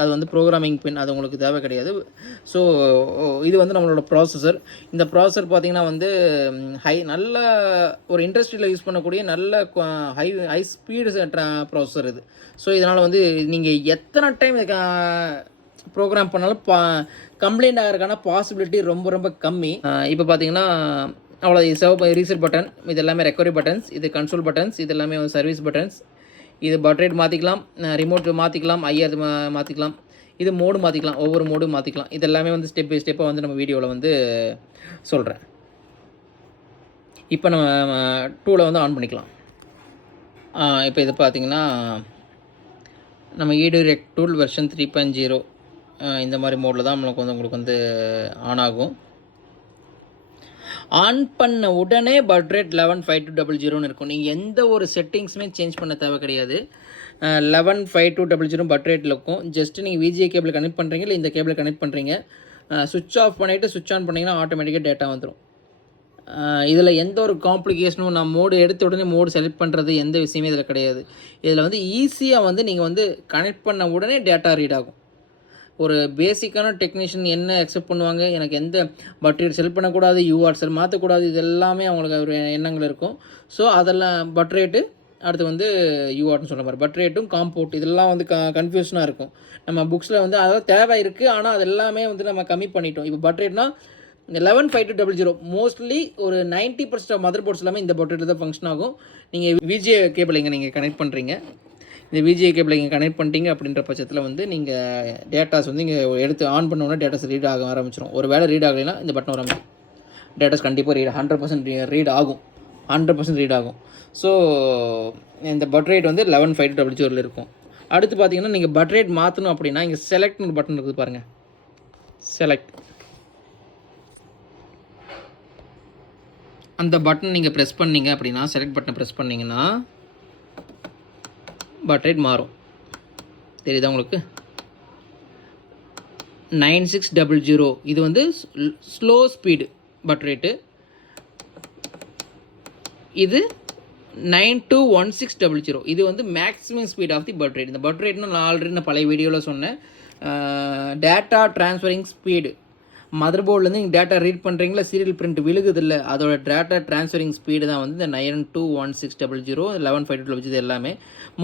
அது வந்து ப்ரோக்ராமிங் பின், அது உங்களுக்கு தேவை கிடையாது. ஸோ இது வந்து நம்மளோட ப்ராசஸர். இந்த ப்ராசஸர் பார்த்திங்கன்னா வந்து நல்ல ஒரு இண்டஸ்ட்ரியில் யூஸ் பண்ணக்கூடிய நல்ல ஹை ஸ்பீடு ப்ராசஸர் இது. ஸோ இதனால் வந்து நீங்கள் எத்தனை டைம் ப்ரோக்ராம் பண்ணாலும் கம்ப்ளைண்ட் ஆகிறதுக்கான பாசிபிலிட்டி ரொம்ப ரொம்ப கம்மி. இப்போ பார்த்தீங்கன்னா அவ்வளோ ரீசெட் பட்டன், இது எல்லாமே ரெக்கவரி பட்டன்ஸ், இது கன்சோல் பட்டன்ஸ், இது எல்லாமே சர்வீஸ் பட்டன்ஸ். இது பட்ரேட் மாற்றிக்கலாம், ரிமோட் மாற்றிக்கலாம், ஐஆர் மாற்றிக்கலாம், இது மோடு மாற்றிக்கலாம், ஒவ்வொரு மோடும் மாற்றிக்கலாம். இது எல்லாமே வந்து ஸ்டெப் பை ஸ்டெப்பாக வந்து நம்ம வீடியோவில் வந்து சொல்கிறேன். இப்போ நம்ம டூவில் வந்து ஆன் பண்ணிக்கலாம். இப்போ இது பார்த்திங்கன்னா நம்ம eDirect டூல் வெர்ஷன் 3.0 இந்த மாதிரி மோடில் தான் உங்களுக்கு வந்து ஆன் ஆகும். ஆன் பண்ண உடனே பட்ரேட் 115200 இருக்கும். நீங்கள் எந்த ஒரு செட்டிங்ஸுமே சேஞ்ச் பண்ண தேவை கிடையாது. 115200 பட்ரேட்டில் இருக்கும். ஜஸ்ட்டு நீங்கள் VGA கேபிள் கனெக்ட் பண்ணுறீங்க, இல்லை இந்த கேபிள் கனெக்ட் பண்ணுறீங்க, சுவிட்ச் ஆஃப் பண்ணிவிட்டு சுவிட்ச் ஆன் பண்ணிங்கன்னா ஆட்டோமேட்டிக்காக டேட்டா வந்துடும். இதில் எந்த ஒரு காம்ப்ளிகேஷனும், நான் மோடு எடுத்த உடனே மோடு செலக்ட் பண்ணுறது எந்த விஷயமே இதில் கிடையாது. இதில் வந்து ஈஸியாக வந்து நீங்கள் வந்து கனெக்ட் பண்ண உடனே டேட்டா ரீட் ஆகும். ஒரு பேசிக்கான டெக்னீஷியன் என்ன அக்செப்ட் பண்ணுவாங்க, எனக்கு எந்த பட்ரேட் செல் பண்ணக்கூடாது, UART செல் மாற்றக்கூடாது, இது எல்லாமே அவங்களுக்கு ஒரு எண்ணங்கள் இருக்கும். ஸோ அதெல்லாம் பட்ரேட்டு, அடுத்து வந்து UARTனு சொல்கிற மாதிரி பட்ரேட்டும் காம்போர்ட், இதெல்லாம் வந்து கன்ஃபியூஷனாக இருக்கும். நம்ம புக்ஸில் வந்து அதாவது தேவை இருக்குது, ஆனால் அது எல்லாமே வந்து நம்ம கம்மி பண்ணிட்டோம். இப்போ பட்ரேட்னா 115200 மோஸ்ட்லி ஒரு 90% ஆஃப் மதர் போர்ட்ஸ் எல்லாமே இந்த பட்ரேட் தான் ஃபங்க்ஷன் ஆகும். நீங்கள் VGA கேபிள் இங்கே நீங்கள் கனெக்ட் பண்ணுறீங்க, இந்த VGA கேபிள் இங்கே கனெக்ட் பண்ணிட்டீங்க அப்படின்ற பட்சத்தில் வந்து நீங்கள் டேட்டாஸ் வந்து இங்கே எடுத்து ஆன் பண்ணோன்னா டேட்டாஸ் ரீட் ஆக ஆரம்பிச்சிடும். ஒரு வேளை ரீட் ஆகலைன்னா இந்த பட்டன் வர டேட்டாஸ் கண்டிப்பாக 100% ரீட் ஆகும். 100% ரீட் ஆகும். ஸோ இந்த பட்ரேட் வந்து 115200 இருக்கும். அடுத்து பார்த்தீங்கன்னா நீங்கள் பட்ரேட் மாற்றணும் அப்படின்னா இங்கே செலக்ட்னு ஒரு பட்டன் இருக்குது பாருங்கள், செலக்ட். அந்த பட்டன் நீங்கள் ப்ரெஸ் பண்ணிங்க அப்படின்னா, செலக்ட் பட்டனை ப்ரெஸ் பண்ணிங்கன்னா பட்ரேட் மாறும். தெரியுதா உங்களுக்கு? 9600 இது வந்து ஸ்லோ ஸ்பீடு பட்ரேட்டு. இது 921600 இது வந்து மேக்ஸிமம் ஸ்பீட் ஆஃப் தி பட்ரேட். இந்த பட்ரேட்னு நான் ஆல்ரெடி பழைய வீடியோவில் சொன்னேன். டேட்டா ட்ரான்ஸ்ஃபரிங் ஸ்பீடு, மதர் போர்ட்லேருந்து நீங்கள் டேட்டா ரீட் பண்ணுறீங்களா, சீரியல் பிரிண்ட் விழுகுதில்ல, அதோட டேட்டா ட்ரான்ஸ்ஃபரிங் ஸ்பீடு தான் வந்து இந்த 921600 115200 இது எல்லாமே.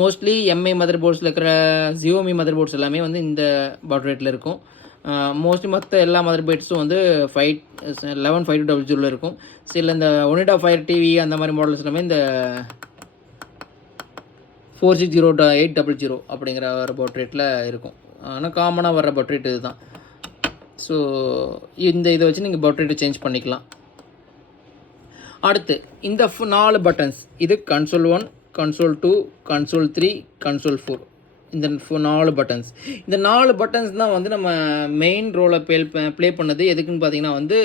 மோஸ்ட்லி MI மதர் போர்ட்ஸில் இருக்கிற Xiaomi மதர் போர்ட்ஸ் எல்லாமே வந்து இந்த பட்ரேட்டில் இருக்கும். மோஸ்ட்லி மற்ற எல்லா மதர் போர்ட்ஸும் வந்து 115200 இருக்கும். சில இந்த ஒனிடா ஃபயர் டிவி அந்த மாதிரி மாடல்ஸ் எல்லாமே இந்த 4G0800 அப்படிங்கிற ஒரு பட்ரேட்டில் இருக்கும். ஆனால் காமனாக வர்ற பட்ரேட் இது தான். ஸோ இந்த இதை வச்சு நீங்கள் பட்ரேட்டை சேஞ்ச் பண்ணிக்கலாம். அடுத்து இந்த 4 பட்டன்ஸ், இது கன்சோல் 1, கன்சோல் 2, கன்சோல் 3, கன்சோல் 4, இந்த 4 பட்டன்ஸ். இந்த 4 பட்டன்ஸ் தான் வந்து நம்ம மெயின் ரோலை ப்ளே பண்ணது. எதுக்குன்னு பார்த்தீங்கன்னா வந்து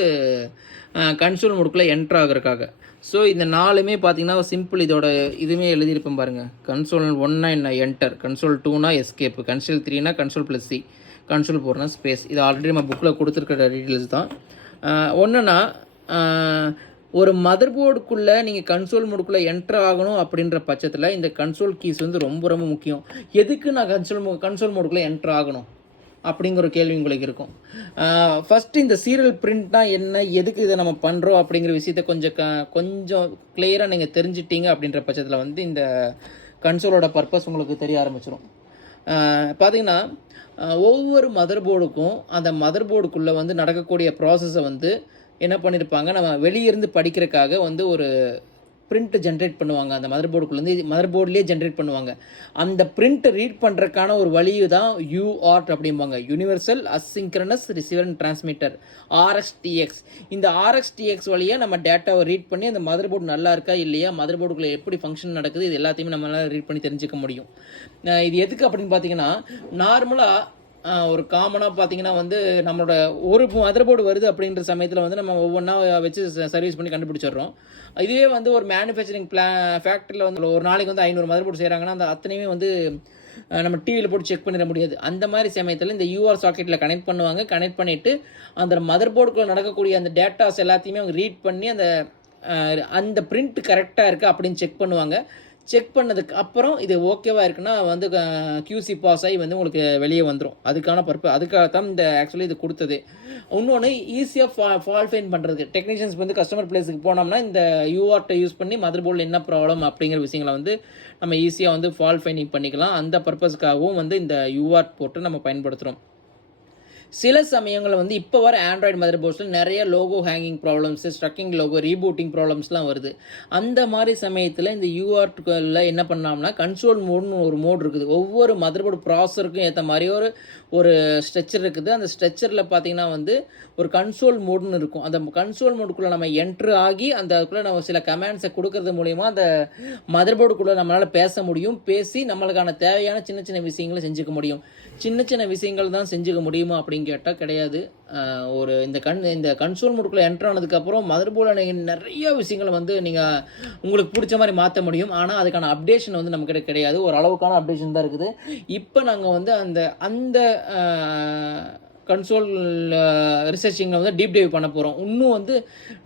கன்சோல் மோடுக்குள்ளே என்ட்ரு ஆகிறதுக்காக. ஸோ இந்த 4மே பார்த்தீங்கன்னா சிம்பிள். இதோட இதுவுமே எழுதியிருப்பேன் பாருங்கள். கன்சோல் 1னா என்டர், கன்சோல் 2னா எஸ்கேப், கன்சோல் 3னா கன்சோல் +C, கன்சோல் 4னா ஸ்பேஸ். இது ஆல்ரெடி நம்ம புக்கில் கொடுத்துருக்கிற டீட்டெயில்ஸ் தான். ஒன்றுனா ஒரு மதர் போர்டுக்குள்ளே நீங்கள் கன்சோல் மோடுக்குள்ளே என்ட்ரு ஆகணும் அப்படின்ற பட்சத்தில் இந்த கன்சோல் கீஸ் வந்து ரொம்ப ரொம்ப முக்கியம். எதுக்கு நான் கன்சோல் மோடுக்குள்ளே என்ட்ரு ஆகணும் அப்படிங்கிற ஒரு கேள்வி உங்களுக்கு இருக்கும். ஃபஸ்ட்டு இந்த சீரியல் பிரிண்ட்னா என்ன, எதுக்கு இதை நம்ம பண்ணுறோம் அப்படிங்கிற விஷயத்த கொஞ்சம் கிளியராக நீங்கள் தெரிஞ்சிட்டீங்க அப்படின்ற பட்சத்தில் வந்து இந்த கன்சோலோட பர்பஸ் உங்களுக்கு தெரிய ஆரம்பிச்சிடும். பார்த்திங்கன்னா ஒவ்வொரு மதர் போர்டுக்கும் அந்த மதர் போர்டுக்குள்ளே வந்து நடக்கக்கூடிய ப்ராசஸை வந்து என்ன பண்ணியிருப்பாங்க, நம்ம வெளியிருந்து படிக்கிறதுக்காக வந்து ஒரு பிரிண்ட் ஜென்ரேட் பண்ணுவாங்க. அந்த மதர் போர்டுக்குள்ளேருந்து மதர் போர்ட்லேயே ஜென்ரேட் பண்ணுவாங்க. அந்த பிரிண்ட் ரீட் பண்ணுறதுக்கான ஒரு வழி தான் UART அப்படிம்பாங்க, universal asynchronous receiver and transmitter, RxTX. இந்த RxTX வழியாக நம்ம டேட்டாவை ரீட் பண்ணி அந்த மதர் போர்டு நல்லா இருக்கா இல்லையா, மதர் போர்டுக்குள்ளே எப்படி ஃபங்க்ஷன் நடக்குது, இது எல்லாத்தையுமே நம்மளால் ரீட் பண்ணி தெரிஞ்சுக்க முடியும். இது எதுக்கு அப்படின்னு பார்த்தீங்கன்னா, நார்மலாக ஒரு காமனாக பார்த்தீங்கன்னா வந்து நம்மளோட ஒரு மதர் போர்டு வருது அப்படின்ற சமயத்தில் வந்து நம்ம ஒவ்வொன்றா வச்சு சர்வீஸ் பண்ணி கண்டுபிடிச்சிடுறோம். இதுவே வந்து ஒரு மேனுஃபேக்சரிங் ஃபேக்ட்ரியில் வந்து ஒரு நாளைக்கு வந்து 500 மதர் போர்டு செய்கிறாங்கன்னா அந்த அத்தனையுமே வந்து நம்ம டிவியில் போட்டு செக் பண்ணிட முடியாது. அந்த மாதிரி சமயத்தில் இந்த யூஆர் சாக்கெட்டில் கனெக்ட் பண்ணுவாங்க. கனெக்ட் பண்ணிவிட்டு அந்த மதர் போர்டுக்குள்ளே நடக்கக்கூடிய அந்த டேட்டாஸ் எல்லாத்தையுமே அவங்க ரீட் பண்ணி அந்த பிரிண்ட் கரெக்டாக இருக்குது அப்படின்னு செக் பண்ணுவாங்க. செக் பண்ணதுக்கு அப்புறம் இது ஓகேவா இருக்குன்னா வந்து QC பாஸ் ஆகி வந்து உங்களுக்கு வெளியே வந்துடும். அதுக்கான அதுக்காகத்தான் இந்த ஆக்சுவலி இது கொடுத்தது. இன்னொன்று ஈஸியாக ஃபால்ட் ஃபைண்ட் பண்ணுறதுக்கு டெக்னீஷியன்ஸ் வந்து கஸ்டமர் பிளேஸுக்கு போனோம்னா இந்த யூஆர்ட்டை யூஸ் பண்ணி மதர் போர்டில் என்ன ப்ராப்ளம் அப்படிங்கிற விஷயங்களை வந்து நம்ம ஈஸியாக வந்து ஃபால்ட் ஃபைண்டிங் பண்ணிக்கலாம். அந்த பர்பஸ்க்காகவும் வந்து இந்த யூஆர் போட்டு நம்ம பயன்படுத்துகிறோம். சில சமயங்களில் வந்து இப்போ வர ஆண்ட்ராய்டு மதர் போர்ட்ஸில் நிறைய லோகோ ஹேங்கிங் ப்ராப்ளம்ஸு, ஸ்ட்ரக்கிங் லோகோ, ரீபூட்டிங் ப்ராப்ளம்ஸ்லாம் வருது. அந்த மாதிரி சமயத்தில் இந்த யூஆர்டில் என்ன பண்ணோம்னா கன்சோல் மோட்னு ஒரு மோட் இருக்குது. ஒவ்வொரு மதர் போர்டு ப்ராசருக்கும் ஏற்ற மாதிரி ஒரு ஸ்ட்ரக்சர் இருக்குது. அந்த ஸ்ட்ரக்சரில் பார்த்திங்கன்னா வந்து ஒரு கன்சோல் மோட்னு இருக்கும். அந்த கன்சோல் மோடுக்குள்ளே நம்ம என்ட்ரு ஆகி அதுக்குள்ளே நம்ம சில கமாண்ட்ஸை கொடுக்கறது மூலிமா அந்த மதர் போர்டுக்குள்ளே நம்மளால் பேச முடியும். பேசி நம்மளுக்கான தேவையான சின்ன சின்ன விஷயங்களை செஞ்சுக்க முடியும். சின்ன சின்ன விஷயங்கள் தான் செஞ்சுக்க முடியுமா அப்படின்னு கேட்டால் கிடையாது. இந்த கன்சோல் மோடுக்குள்ளே என்ட்ரு ஆனதுக்கப்புறம் மதர் போர்டில் நீங்கள் நிறைய விஷயங்களை வந்து நீங்கள் உங்களுக்கு பிடிச்ச மாதிரி மாற்ற முடியும். ஆனால் அதுக்கான அப்டேஷன் வந்து நம்மக்கிட்ட கிடையாது. ஒரு அளவுக்கான அப்டேஷன் தான் இருக்குது. இப்போ நாங்கள் வந்து அந்த கன்சோல் ரிசர்ச்சிங்கில் வந்து டீப் டைவ் பண்ண போகிறோம். இன்னும் வந்து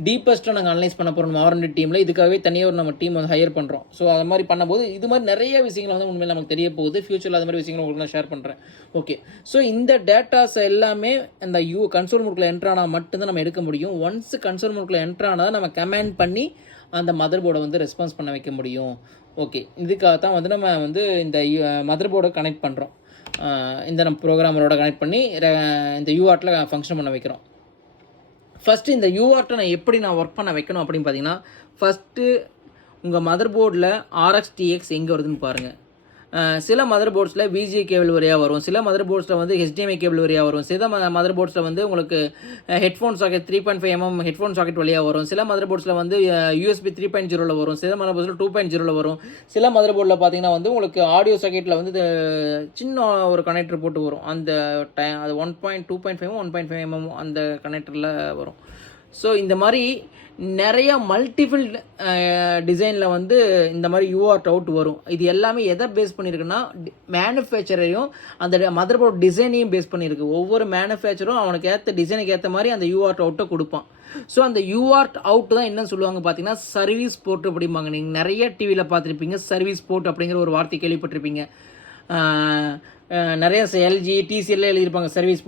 டீப்பஸ்ட்டாக நாங்கள் அனலைஸ் பண்ண போகிறோம் நம்ம R&D டீமில். இதுக்காகவே தனியாக ஒரு நம்ம டீம் வந்து ஹையர் பண்ணுறோம். ஸோ அது மாதிரி பண்ணும்போது இது மாதிரி நிறைய விஷயங்கள் வந்து உண்மையில் நமக்கு தெரிய போகுது. ஃப்யூச்சரில் அது மாதிரி விஷயங்கள் உங்களுக்கு நான் ஷேர் பண்ணுறேன். ஓகே, ஸோ இந்த டேட்டாஸ் எல்லாமே அந்த கன்சோல் மோடுக்குள்ளே என்ட்ரானால் மட்டும்தான் நம்ம எடுக்க முடியும். ஒன்ஸ் கன்சோல் மோடுக்குள்ளே என்ட்ரானால் நம்ம கமெண்ட் பண்ணி அந்த மதர் போர்டை வந்து ரெஸ்பான்ஸ் பண்ண வைக்க முடியும். ஓகே, இதுக்காக தான் வந்து நம்ம வந்து இந்த மதர் போர்டை கனெக்ட் பண்ணுறோம். இந்த நம்ம ப்ரோக்ராமரோட கனெக்ட் பண்ணி இந்த யூஆர்ட்டில் ஃபங்க்ஷன் பண்ண வைக்கிறோம். ஃபஸ்ட்டு இந்த யூஆர்ட்டை நான் எப்படி ஒர்க் பண்ண வைக்கணும் அப்படின்னு பார்த்தீங்கன்னா, ஃபஸ்ட்டு உங்கள் மதர் போர்டில் RX-TX எங்கே வருதுன்னு பாருங்கள். சில மதர் போர்ட்ஸில் VGA கேபிள் வழியாக வரும். சில மதர் போர்ட்ஸில் வந்து HDMI கேபிள் வழியாக வரும். சில மதர் போர்ட்ஸில் வந்து உங்களுக்கு headphone socket 3.5 mm headphone socket வழியாக வரும். சில மதர் போர்ட்ஸில் வந்து USB 3.0 வரும். சில மதர் போர்ட்ஸில் 2.0 வரும். சில மதர் போர்டில் பார்த்தீங்கன்னா வந்து உங்களுக்கு ஆடியோ சாக்கெட்டில் வந்து சின்ன ஒரு கனெக்டர் போட்டு வரும். அது 2.5 1.5 mm அந்த கனெக்டரில் வரும். ஸோ இந்த மாதிரி நிறைய மல்டிபிள் டிசைனில் வந்து இந்த மாதிரி யூஆர்ட் அவுட் வரும். இது எல்லாமே எதை பேஸ் பண்ணியிருக்குன்னா மேனுஃபேக்சரையும் அந்த மதர் போர்ட் டிசைனையும் பேஸ் பண்ணியிருக்கு. ஒவ்வொரு மேனுஃபேக்சரும் அவனுக்கு ஏற்ற டிசைனுக்கு ஏற்ற மாதிரி அந்த யூஆர்ட் அவுட்டை கொடுப்பான். ஸோ அந்த யூஆர்ட் அவுட் தான் என்ன சொல்லுவாங்க பார்த்தீங்கன்னா சர்வீஸ் போர்ட் அப்படிம்பாங்க. நீங்கள் நிறைய டிவியில் பார்த்துருப்பீங்க சர்வீஸ் போர்ட் அப்படிங்கிற ஒரு வார்த்தை கேள்விப்பட்டிருப்பீங்க. நிறைய LG TCL எழுதியிருப்பாங்க சர்வீஸ்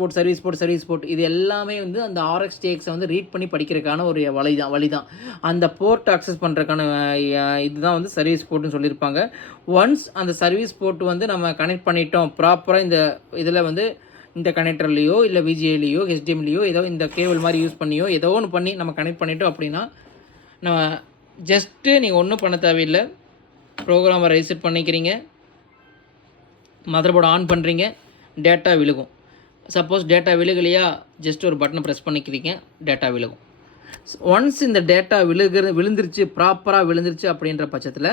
போர்ட். இது எல்லாமே வந்து அந்த RX-TX வந்து ரீட் பண்ணி படிக்கிறதுக்கான ஒரு வழி தான் அந்த போர்ட் அக்சஸ் பண்ணுறதுக்கான இதுதான் வந்து சர்வீஸ் போர்ட்னு சொல்லியிருப்பாங்க. ஒன்ஸ் அந்த சர்வீஸ் போர்ட் வந்து நம்ம கனெக்ட் பண்ணிட்டோம் ப்ராப்பராக இந்த இதில் வந்து இந்த கனெக்டர்லேயோ இல்லை VGAலேயோ HDMIலையோ ஏதோ இந்த கேபிள் மாதிரி யூஸ் பண்ணியோ ஏதோ ஒன்று பண்ணி நம்ம கனெக்ட் பண்ணிட்டோம் அப்படின்னா நம்ம ஜஸ்ட்டு நீங்கள் ஒன்றும் பண்ண தேவையில்லை. ப்ரோக்ராமை ரீசெட் பண்ணிக்கிறீங்க, மதர் போர்டு ஆன் பண்ணுறீங்க, டேட்டா விழுகும். சப்போஸ் டேட்டா விழுகலையா ஜஸ்ட் ஒரு பட்டனை ப்ரெஸ் பண்ணிக்கிறீங்க, டேட்டா விழுகும். ஒன்ஸ் இந்த டேட்டா விழுந்துருச்சு ப்ராப்பராக விழுந்துருச்சு அப்படின்ற பட்சத்தில்